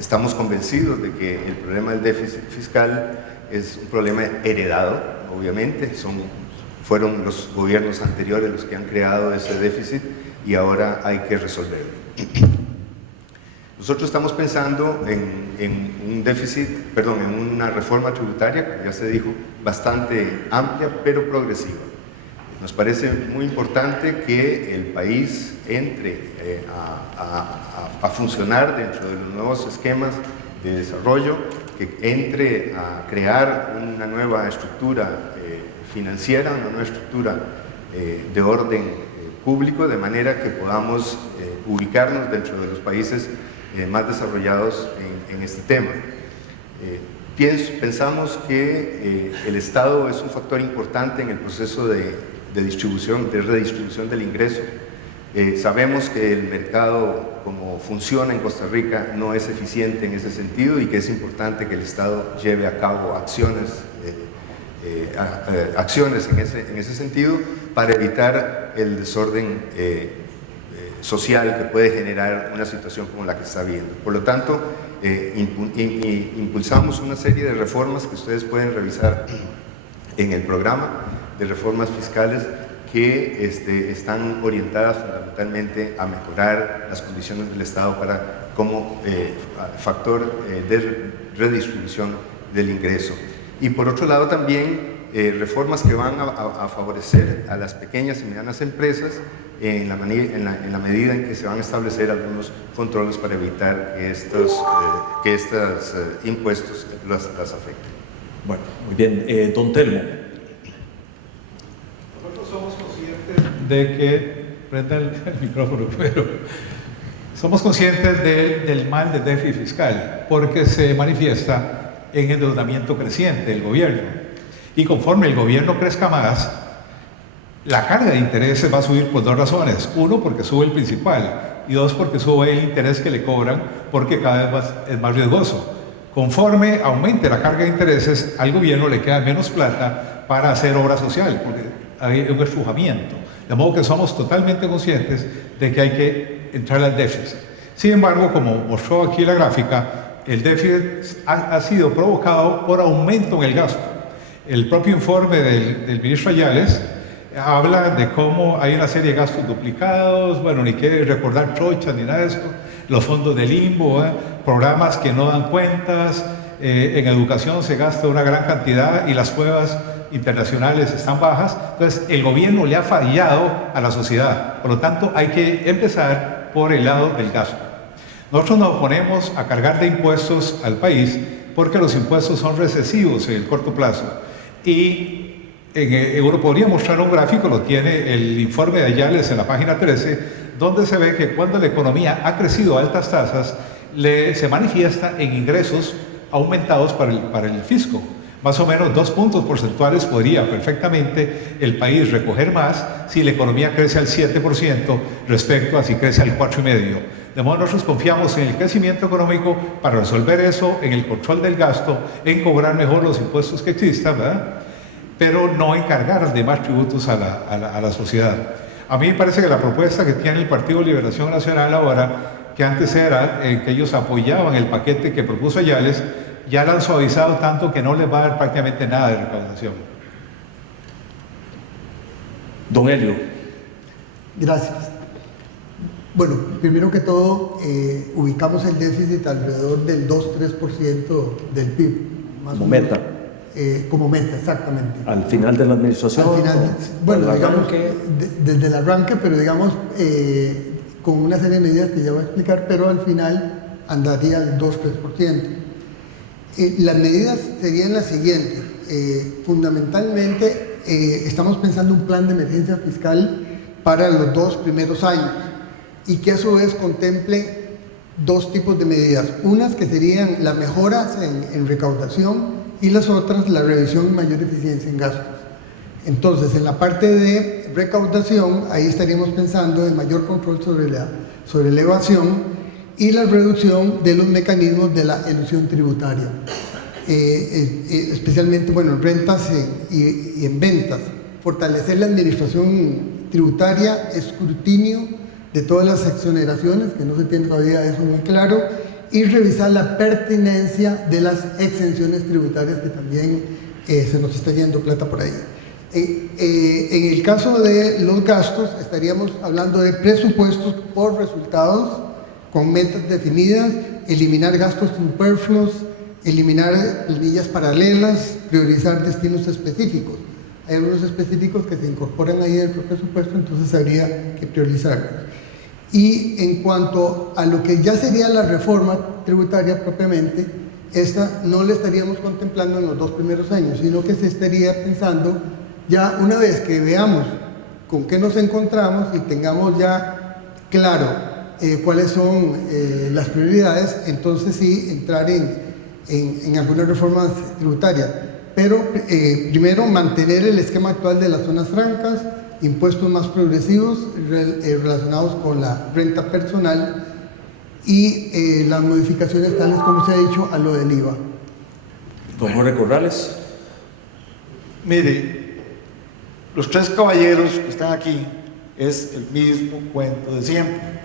estamos convencidos de que el problema del déficit fiscal es un problema heredado, obviamente, fueron los gobiernos anteriores los que han creado ese déficit y ahora hay que resolverlo. Nosotros estamos pensando en una reforma tributaria, como ya se dijo, bastante amplia pero progresiva. Nos parece muy importante que el país entre a funcionar dentro de los nuevos esquemas de desarrollo, que entre a crear una nueva estructura financiera, una nueva estructura de orden público, de manera que podamos ubicarnos dentro de los países más desarrollados en este tema. Pensamos que el Estado es un factor importante en el proceso de redistribución del ingreso. Sabemos que el mercado, como funciona en Costa Rica, no es eficiente en ese sentido y que es importante que el Estado lleve a cabo acciones en ese sentido para evitar el desorden social que puede generar una situación como la que está viendo. Por lo tanto, impulsamos una serie de reformas que ustedes pueden revisar en el programa de reformas fiscales que están orientadas fundamentalmente a mejorar las condiciones del Estado como factor de redistribución del ingreso. Y por otro lado también reformas que van a favorecer a las pequeñas y medianas empresas en la medida en que se van a establecer algunos controles para evitar que estos impuestos las afecten. Bueno, muy bien. Don Telmo. Nosotros somos conscientes de que, prenda el micrófono, pero somos conscientes del mal del déficit fiscal porque se manifiesta en endeudamiento creciente del gobierno. Y conforme el gobierno crezca más, la carga de intereses va a subir por 2 razones. 1, porque sube el principal, y 2, porque sube el interés que le cobran, porque cada vez es más riesgoso. Conforme aumente la carga de intereses, al gobierno le queda menos plata para hacer obra social, porque hay un estrujamiento. De modo que somos totalmente conscientes de que hay que entrar al déficit. Sin embargo, como mostró aquí la gráfica, el déficit ha sido provocado por aumento en el gasto. El propio informe del ministro Ayales habla de cómo hay una serie de gastos duplicados, bueno, ni quiere recordar trochas ni nada de eso, los fondos de limbo, programas que no dan cuentas, en educación se gasta una gran cantidad y las pruebas internacionales están bajas. Entonces el gobierno le ha fallado a la sociedad, por lo tanto hay que empezar por el lado del gasto. Nosotros nos oponemos a cargar de impuestos al país porque los impuestos son recesivos en el corto plazo. Y uno podría mostrar un gráfico, lo tiene el informe de Ayales en la página 13, donde se ve que cuando la economía ha crecido a altas tasas, se manifiesta en ingresos aumentados para el fisco. Más o menos 2 puntos porcentuales podría perfectamente el país recoger más si la economía crece al 7% respecto a si crece al 4,5%. De modo nosotros confiamos en el crecimiento económico para resolver eso, en el control del gasto, en cobrar mejor los impuestos que existan, ¿verdad? Pero no en cargar de más tributos a la sociedad. A mí me parece que la propuesta que tiene el Partido Liberación Nacional ahora, que antes era que ellos apoyaban el paquete que propuso Ayales, ya la han suavizado tanto que no les va a dar prácticamente nada de recaudación. Don Helio. Gracias. Bueno, primero que todo, ubicamos el déficit alrededor del 2-3% del PIB. Más Como meta. Como meta, exactamente. Al final de la administración. Al final, bueno, digamos que desde el arranque, pero digamos con una serie de medidas que ya voy a explicar, pero al final andaría al 2-3%. Las medidas serían las siguientes. Fundamentalmente, estamos pensando un plan de emergencia fiscal para los 2 primeros años y que a su vez contemple 2 tipos de medidas. Unas que serían las mejoras en recaudación y las otras la revisión y mayor eficiencia en gastos. Entonces, en la parte de recaudación, ahí estaríamos pensando en mayor control sobre la evasión y la reducción de los mecanismos de la elusión tributaria, especialmente, bueno, en rentas y en ventas. Fortalecer la administración tributaria, escrutinio de todas las exoneraciones, que no se tiene todavía eso muy claro, y revisar la pertinencia de las exenciones tributarias, que también se nos está yendo plata por ahí. En el caso de los gastos, estaríamos hablando de presupuestos por resultados, con metas definidas, eliminar gastos superfluos, eliminar planillas paralelas, priorizar destinos específicos. Hay algunos específicos que se incorporan ahí dentro del presupuesto, entonces habría que priorizarlos. Y en cuanto a lo que ya sería la reforma tributaria propiamente, esta no la estaríamos contemplando en los 2 primeros años, sino que se estaría pensando ya una vez que veamos con qué nos encontramos y tengamos ya claro cuáles son las prioridades, entonces sí entrar en algunas reformas tributarias. Pero primero mantener el esquema actual de las zonas francas, impuestos más progresivos relacionados con la renta personal y las modificaciones tales como se ha dicho a lo del IVA. Don Jorge Corrales. Mire, los 3 caballeros que están aquí es el mismo cuento de siempre.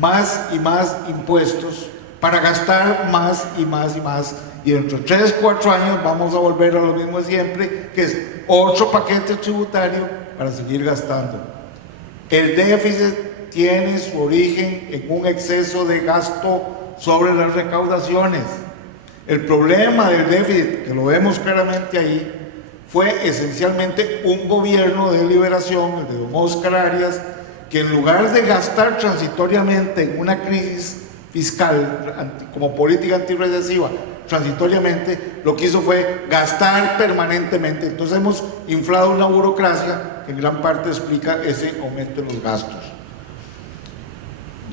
Más y más impuestos para gastar más y más y más. Y dentro de 3-4 años vamos a volver a lo mismo de siempre, que es otro paquete tributario para seguir gastando. El déficit tiene su origen en un exceso de gasto sobre las recaudaciones. El problema del déficit, que lo vemos claramente ahí, fue esencialmente un gobierno de liberación, el de don Óscar Arias, que en lugar de gastar transitoriamente en una crisis fiscal como política antirrecesiva, transitoriamente, lo que hizo fue gastar permanentemente. Entonces hemos inflado una burocracia que en gran parte explica ese aumento en los gastos.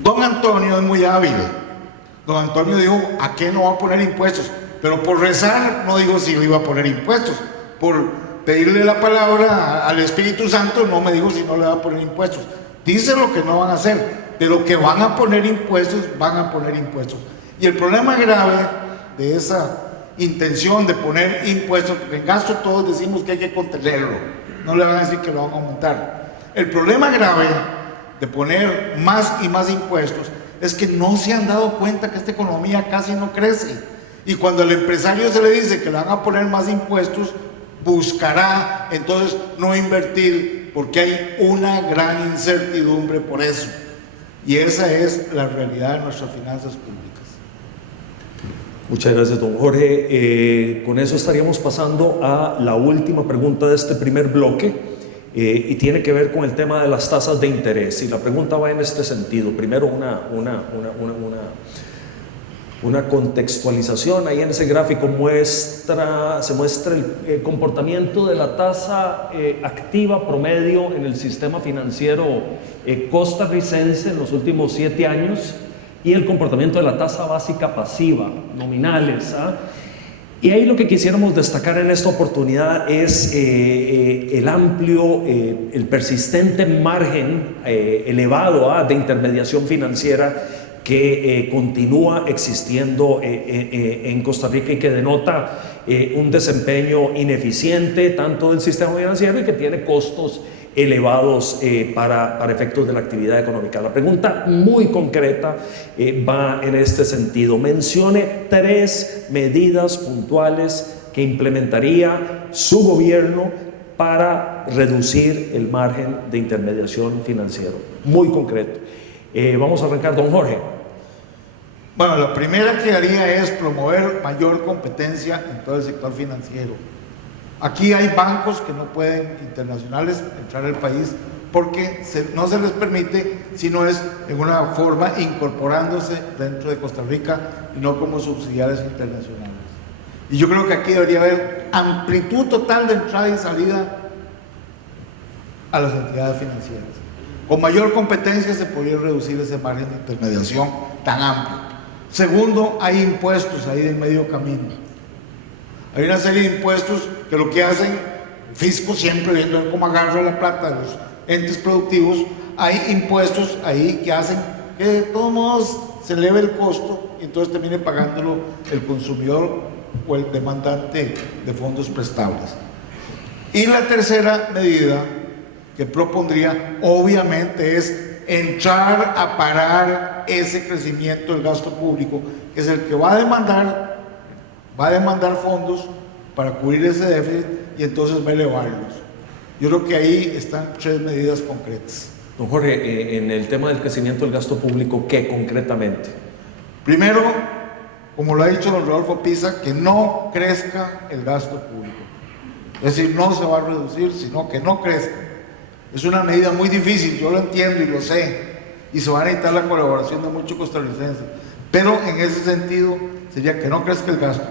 Don Antonio es muy hábil. Don Antonio dijo, ¿a qué no va a poner impuestos? Pero por rezar no dijo si le iba a poner impuestos. Por pedirle la palabra al Espíritu Santo no me dijo si no le va a poner impuestos. Dice lo que no van a hacer, pero que van a poner impuestos, van a poner impuestos. Y el problema grave de esa intención de poner impuestos, porque en gasto todos decimos que hay que contenerlo, no le van a decir que lo van a aumentar, El problema grave de poner más y más impuestos es que no se han dado cuenta que esta economía casi no crece. Y cuando al empresario se le dice que le van a poner más impuestos, buscará entonces no invertir, porque hay una gran incertidumbre por eso. Y esa es la realidad de nuestras finanzas públicas. Muchas gracias, don Jorge. Con eso estaríamos pasando a la última pregunta de este primer bloque. Y tiene que ver con el tema de las tasas de interés, y la pregunta va en este sentido. Primero una contextualización. Ahí en ese gráfico se muestra el comportamiento de la tasa activa promedio en el sistema financiero costarricense en los últimos 7 años, y el comportamiento de la tasa básica pasiva, nominales, Y ahí lo que quisiéramos destacar en esta oportunidad es el amplio, el persistente margen elevado de intermediación financiera que continúa existiendo en Costa Rica, y que denota un desempeño ineficiente tanto del sistema financiero, y que tiene costos elevados para efectos de la actividad económica. La pregunta muy concreta va en este sentido. Mencione 3 medidas puntuales que implementaría su gobierno para reducir el margen de intermediación financiero. Muy concreto. Vamos a arrancar, don Jorge. Bueno, la primera que haría es promover mayor competencia en todo el sector financiero. Aquí hay bancos que no pueden, internacionales, entrar al país porque no se les permite, sino es en una forma incorporándose dentro de Costa Rica y no como subsidiarios internacionales. Y yo creo que aquí debería haber amplitud total de entrada y salida a las entidades financieras. Con mayor competencia se podría reducir ese margen de intermediación tan amplio. Segundo, hay impuestos ahí del medio camino. Hay una serie de impuestos que lo que hacen, el fisco siempre viendo cómo agarra la plata de los entes productivos, hay impuestos ahí que hacen que de todos modos se eleve el costo y entonces termine pagándolo el consumidor o el demandante de fondos prestables. Y la tercera medida que propondría, obviamente, es entrar a parar ese crecimiento del gasto público, que es el que va a demandar fondos para cubrir ese déficit, y entonces va a elevarlos. Yo creo que ahí están 3 medidas concretas. Don Jorge, en el tema del crecimiento del gasto público, ¿qué concretamente? Primero, como lo ha dicho don Rodolfo Pisa, que no crezca el gasto público. Es decir, no se va a reducir, sino que no crezca. Es una medida muy difícil, yo lo entiendo y lo sé, y se va a necesitar la colaboración de muchos costarricenses, pero en ese sentido sería que no crezca el gasto.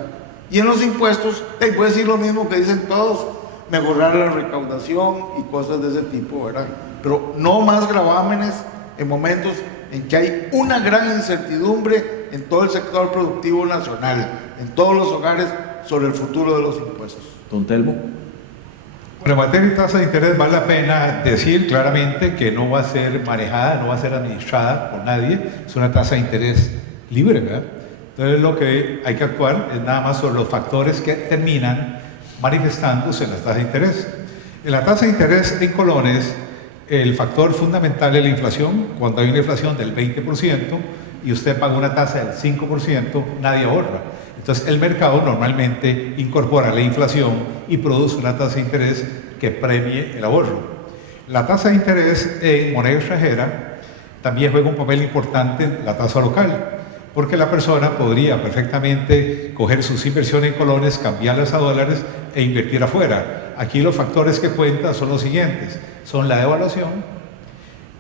Y en los impuestos, puede decir lo mismo que dicen todos, mejorar la recaudación y cosas de ese tipo, ¿verdad? Pero no más gravámenes en momentos en que hay una gran incertidumbre en todo el sector productivo nacional, en todos los hogares, sobre el futuro de los impuestos. Don Telmo. Bueno, en materia de tasa de interés vale la pena decir claramente que no va a ser manejada, no va a ser administrada por nadie, es una tasa de interés libre, ¿verdad? Entonces lo que hay que actuar es nada más sobre los factores que terminan manifestándose en las tasas de interés. En la tasa de interés en colones, el factor fundamental es la inflación. Cuando hay una inflación del 20% y usted paga una tasa del 5%, nadie ahorra. Entonces el mercado normalmente incorpora la inflación y produce una tasa de interés que premie el ahorro. La tasa de interés en moneda extranjera también juega un papel importante en la tasa local, porque la persona podría perfectamente coger sus inversiones en colones, cambiarlas a dólares e invertir afuera. Aquí los factores que cuentan son los siguientes: son la devaluación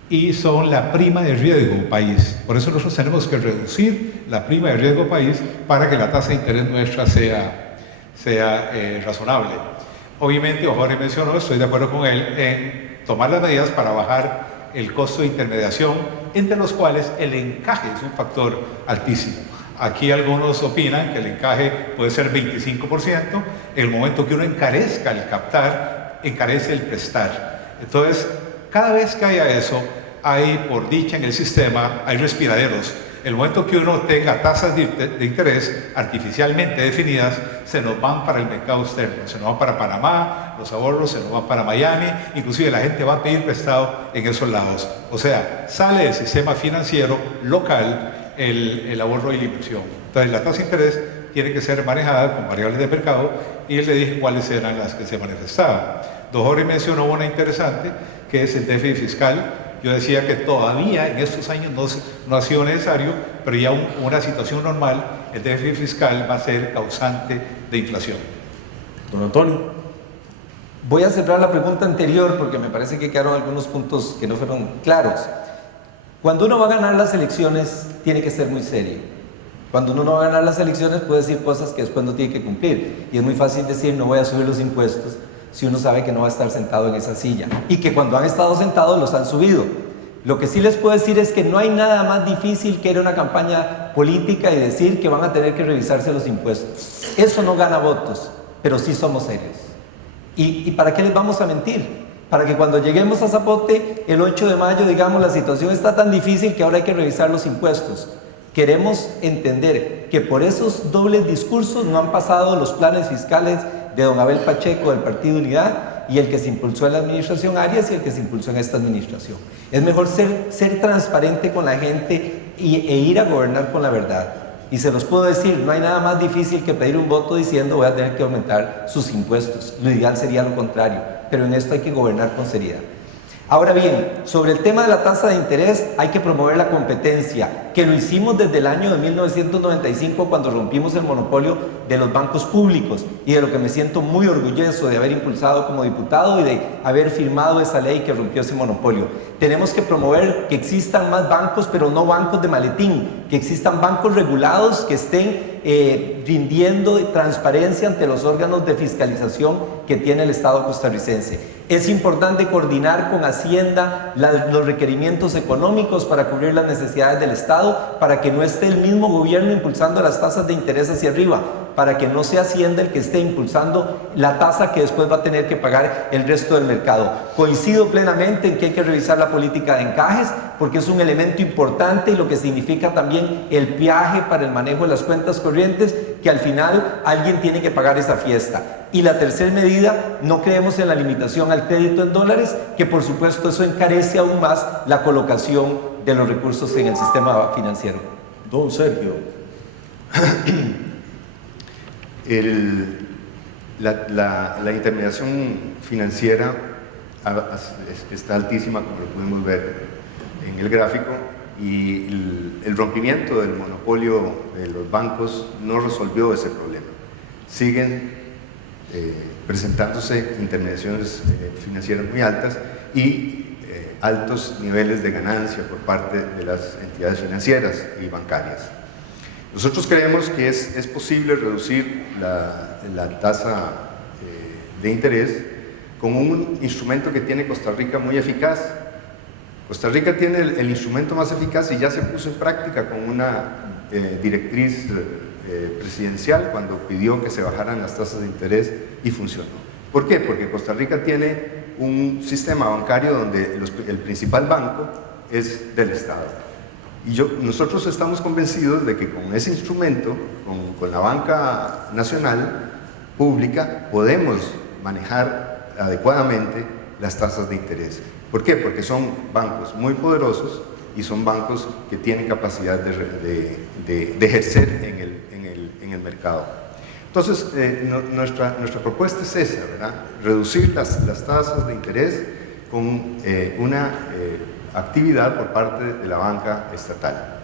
y son la prima de riesgo país. Por eso nosotros tenemos que reducir la prima de riesgo país para que la tasa de interés nuestra sea razonable. Obviamente, Jorge mencionó, estoy de acuerdo con él, en tomar las medidas para bajar el costo de intermediación, entre los cuales el encaje es un factor altísimo. Aquí algunos opinan que el encaje puede ser 25%, en el momento que uno encarezca el captar, encarece el prestar. Entonces, cada vez que haya eso, hay, por dicha en el sistema, hay respiraderos. el momento que uno tenga tasas de interés artificialmente definidas, se nos van para el mercado externo, se nos van para Panamá, los ahorros se nos van para Miami, inclusive la gente va a pedir prestado en esos lados. O sea, sale del sistema financiero local el ahorro y la inversión. Entonces la tasa de interés tiene que ser manejada con variables de mercado y él le dije cuáles eran las que se manifestaban. Don Jorge mencionó una interesante, que es el déficit fiscal. Yo decía que todavía en estos años no ha sido necesario, pero ya una situación normal, el déficit fiscal va a ser causante de inflación. Don Antonio. Voy a cerrar la pregunta anterior porque me parece que quedaron algunos puntos que no fueron claros. Cuando uno va a ganar las elecciones, tiene que ser muy serio. Cuando uno no va a ganar las elecciones, puede decir cosas que después no tiene que cumplir. Y es muy fácil decir, no voy a subir los impuestos, si uno sabe que no va a estar sentado en esa silla y que cuando han estado sentados los han subido. Lo que sí les puedo decir es que no hay nada más difícil que ir a una campaña política y decir que van a tener que revisarse los impuestos. Eso no gana votos, pero sí somos serios. ¿Y para qué les vamos a mentir? Para que cuando lleguemos a Zapote, el 8 de mayo, digamos, la situación está tan difícil que ahora hay que revisar los impuestos. Queremos entender que por esos dobles discursos no han pasado los planes fiscales de don Abel Pacheco del Partido Unidad y el que se impulsó en la administración Arias y el que se impulsó en esta administración. Es mejor ser transparente con la gente e ir a gobernar con la verdad. Y se los puedo decir, no hay nada más difícil que pedir un voto diciendo voy a tener que aumentar sus impuestos. Lo ideal sería lo contrario, pero en esto hay que gobernar con seriedad. Ahora bien, sobre el tema de la tasa de interés, hay que promover la competencia, que lo hicimos desde el año de 1995 cuando rompimos el monopolio de los bancos públicos y de lo que me siento muy orgulloso de haber impulsado como diputado y de haber firmado esa ley que rompió ese monopolio. Tenemos que promover que existan más bancos, pero no bancos de maletín, que existan bancos regulados que estén rindiendo transparencia ante los órganos de fiscalización que tiene el Estado costarricense. Es importante coordinar con Hacienda los requerimientos económicos para cubrir las necesidades del Estado, para que no esté el mismo gobierno impulsando las tasas de interés hacia arriba, para que no sea Hacienda el que esté impulsando la tasa que después va a tener que pagar el resto del mercado. Coincido plenamente en que hay que revisar la política de encajes, porque es un elemento importante y lo que significa también el peaje para el manejo de las cuentas corrientes, que al final alguien tiene que pagar esa fiesta. Y la tercera medida, no creemos en la limitación al crédito en dólares, que por supuesto eso encarece aún más la colocación de los recursos en el sistema financiero. Don Sergio. La intermediación financiera está altísima, como lo pudimos ver en el gráfico, y el rompimiento del monopolio de los bancos no resolvió ese problema. Siguen presentándose intermediaciones financieras muy altas y altos niveles de ganancia por parte de las entidades financieras y bancarias. Nosotros creemos que es posible reducir la tasa de interés con un instrumento que tiene Costa Rica muy eficaz. Costa Rica tiene el instrumento más eficaz y ya se puso en práctica con una directriz presidencial cuando pidió que se bajaran las tasas de interés y funcionó. ¿Por qué? Porque Costa Rica tiene un sistema bancario donde el principal banco es del Estado. Y nosotros estamos convencidos de que con ese instrumento, con la banca nacional pública, podemos manejar adecuadamente las tasas de interés. ¿Por qué? Porque son bancos muy poderosos y son bancos que tienen capacidad de ejercer en el mercado. Entonces, nuestra propuesta es esa, ¿verdad? Reducir las tasas de interés con una actividad por parte de la banca estatal.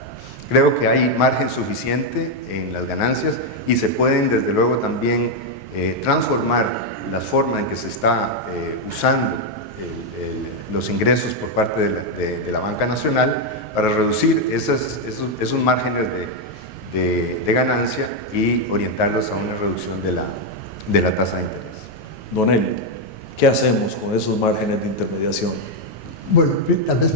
Creo que hay margen suficiente en las ganancias y se pueden desde luego también transformar la forma en que se está usando los ingresos por parte de la banca nacional para reducir esos márgenes de ganancia y orientarlos a una reducción de la tasa de interés. Don Elio, ¿qué hacemos con esos márgenes de intermediación? Bueno, tal vez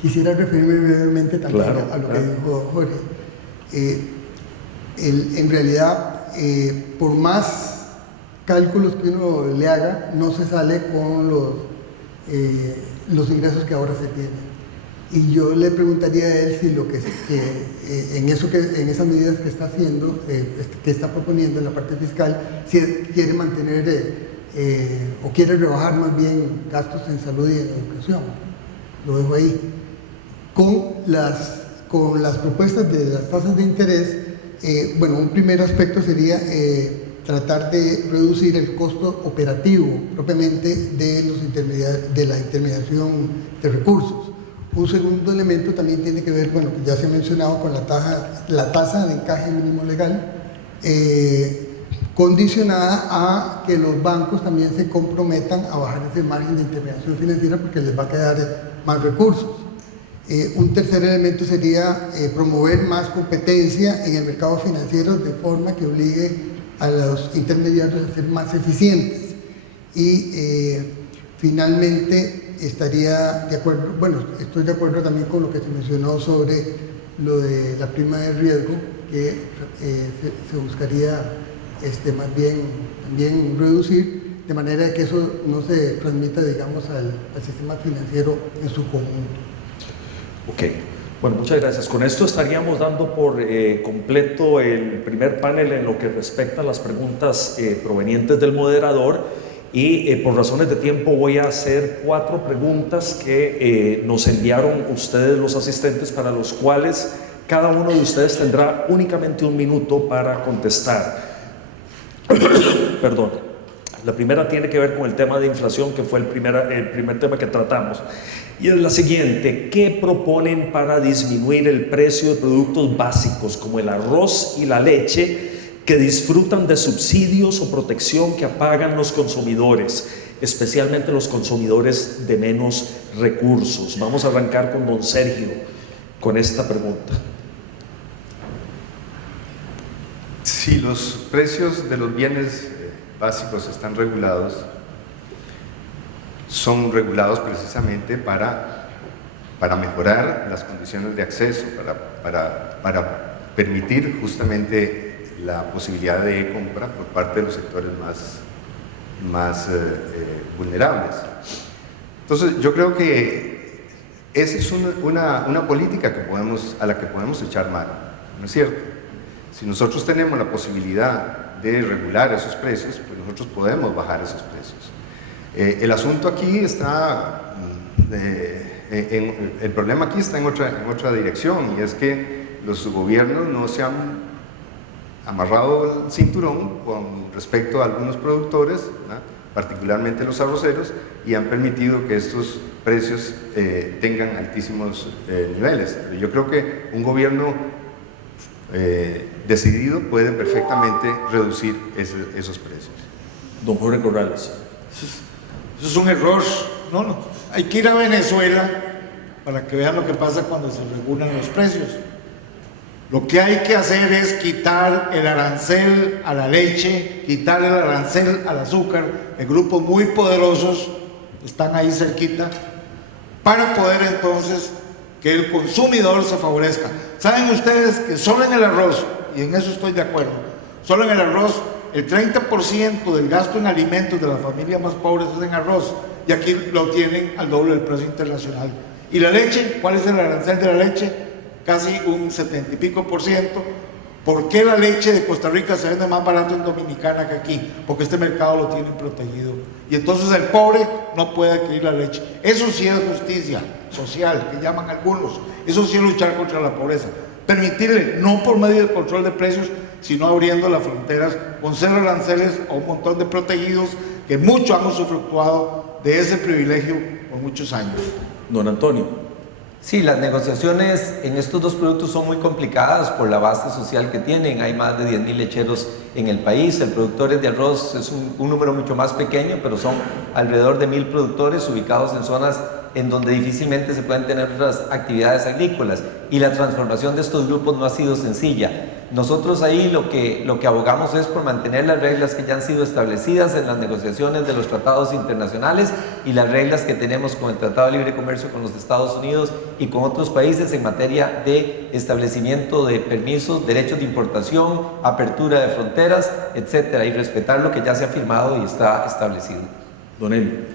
quisiera referirme brevemente también a lo que dijo Jorge. En realidad, por más cálculos que uno le haga, no se sale con los ingresos que ahora se tienen. Y yo le preguntaría a él si lo que en esas medidas que está haciendo, que está proponiendo en la parte fiscal, si quiere mantener o quiere rebajar más bien gastos en salud y en educación. Lo dejo ahí. Con las propuestas de las tasas de interés, bueno, un primer aspecto sería tratar de reducir el costo operativo propiamente de la intermediación de recursos. Un segundo elemento también tiene que ver, bueno, ya se ha mencionado, con la tasa de encaje mínimo legal, condicionada a que los bancos también se comprometan a bajar ese margen de intermediación financiera porque les va a quedar más recursos. Un tercer elemento sería promover más competencia en el mercado financiero de forma que obligue a los intermediarios a ser más eficientes. Y finalmente estaría de acuerdo, bueno, estoy de acuerdo también con lo que se mencionó sobre lo de la prima de riesgo, que se buscaría más bien también reducir, de manera que eso no se transmita, digamos, al sistema financiero en su conjunto. Ok, bueno, muchas gracias. Con esto estaríamos dando por completo el primer panel en lo que respecta a las preguntas provenientes del moderador. Y por razones de tiempo voy a hacer 4 preguntas que nos enviaron ustedes los asistentes, para los cuales cada uno de ustedes tendrá únicamente 1 minuto para contestar. Perdón. La primera tiene que ver con el tema de inflación, que fue el primer tema que tratamos. Y es la siguiente: ¿qué proponen para disminuir el precio de productos básicos como el arroz y la leche, que disfrutan de subsidios o protección que pagan los consumidores, especialmente los consumidores de menos recursos? Vamos a arrancar con don Sergio con esta pregunta. Si los precios de los bienes básicos están regulados, son regulados precisamente para mejorar las condiciones de acceso, para permitir justamente la posibilidad de compra por parte de los sectores más vulnerables. Entonces, yo creo que esa es una política a la que podemos echar mano, ¿no es cierto? Si nosotros tenemos la posibilidad de regular esos precios, pues nosotros podemos bajar esos precios. El asunto aquí está, el problema aquí está en otra dirección, y es que los gobiernos no se han amarrado el cinturón con respecto a algunos productores, ¿no?, particularmente los arroceros, y han permitido que estos precios tengan altísimos niveles. Pero yo creo que un gobierno decidido puede perfectamente reducir esos precios. Don Jorge Corrales. Eso es un error. No, hay que ir a Venezuela para que vean lo que pasa cuando se regulan los precios. Lo que hay que hacer es quitar el arancel a la leche, quitar el arancel al azúcar, de grupos muy poderosos están ahí cerquita, para poder entonces que el consumidor se favorezca. Saben ustedes que solo en el arroz, y en eso estoy de acuerdo, solo en el arroz el 30% del gasto en alimentos de las familias más pobres es en arroz, y aquí lo tienen al doble del precio internacional. ¿Y la leche? ¿Cuál es el arancel de la leche? Casi un 70 y pico %. ¿Por qué la leche de Costa Rica se vende más barato en Dominicana que aquí? Porque este mercado lo tienen protegido. Y entonces el pobre no puede adquirir la leche. Eso sí es justicia social, que llaman algunos. Eso sí es luchar contra la pobreza. Permitirle, no por medio del control de precios, sino abriendo las fronteras con cero aranceles a un montón de protegidos que muchos han usufructuado de ese privilegio por muchos años. Don Antonio. Sí, las negociaciones en estos 2 productos son muy complicadas por la base social que tienen. Hay más de 10.000 lecheros en el país. El productores de arroz es un número mucho más pequeño, pero son alrededor de 1.000 productores ubicados en zonas en donde difícilmente se pueden tener otras actividades agrícolas, y la transformación de estos grupos no ha sido sencilla. Nosotros ahí lo que abogamos es por mantener las reglas que ya han sido establecidas en las negociaciones de los tratados internacionales y las reglas que tenemos con el Tratado de Libre Comercio con los Estados Unidos y con otros países en materia de establecimiento de permisos, derechos de importación, apertura de fronteras, etcétera, y respetar lo que ya se ha firmado y está establecido. Don Emilio.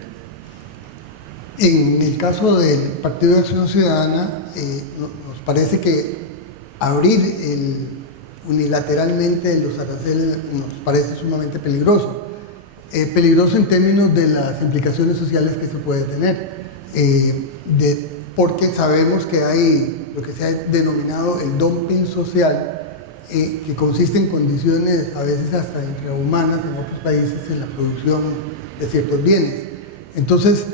En el caso del Partido de Acción Ciudadana, nos parece que abrir unilateralmente los aranceles nos parece sumamente peligroso. Peligroso en términos de las implicaciones sociales que se puede tener, porque sabemos que hay lo que se ha denominado el dumping social, que consiste en condiciones a veces hasta infrahumanas en otros países en la producción de ciertos bienes. Entonces,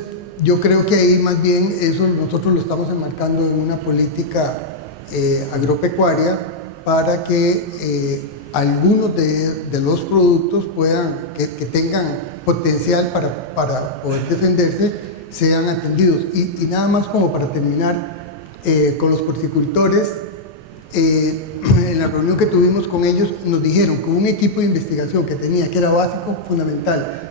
yo creo que ahí más bien eso nosotros lo estamos enmarcando en una política agropecuaria para que algunos de los productos que tengan potencial para poder defenderse sean atendidos. Y nada más como para terminar, con los porcicultores, en la reunión que tuvimos con ellos nos dijeron que un equipo de investigación que era básico, fundamental,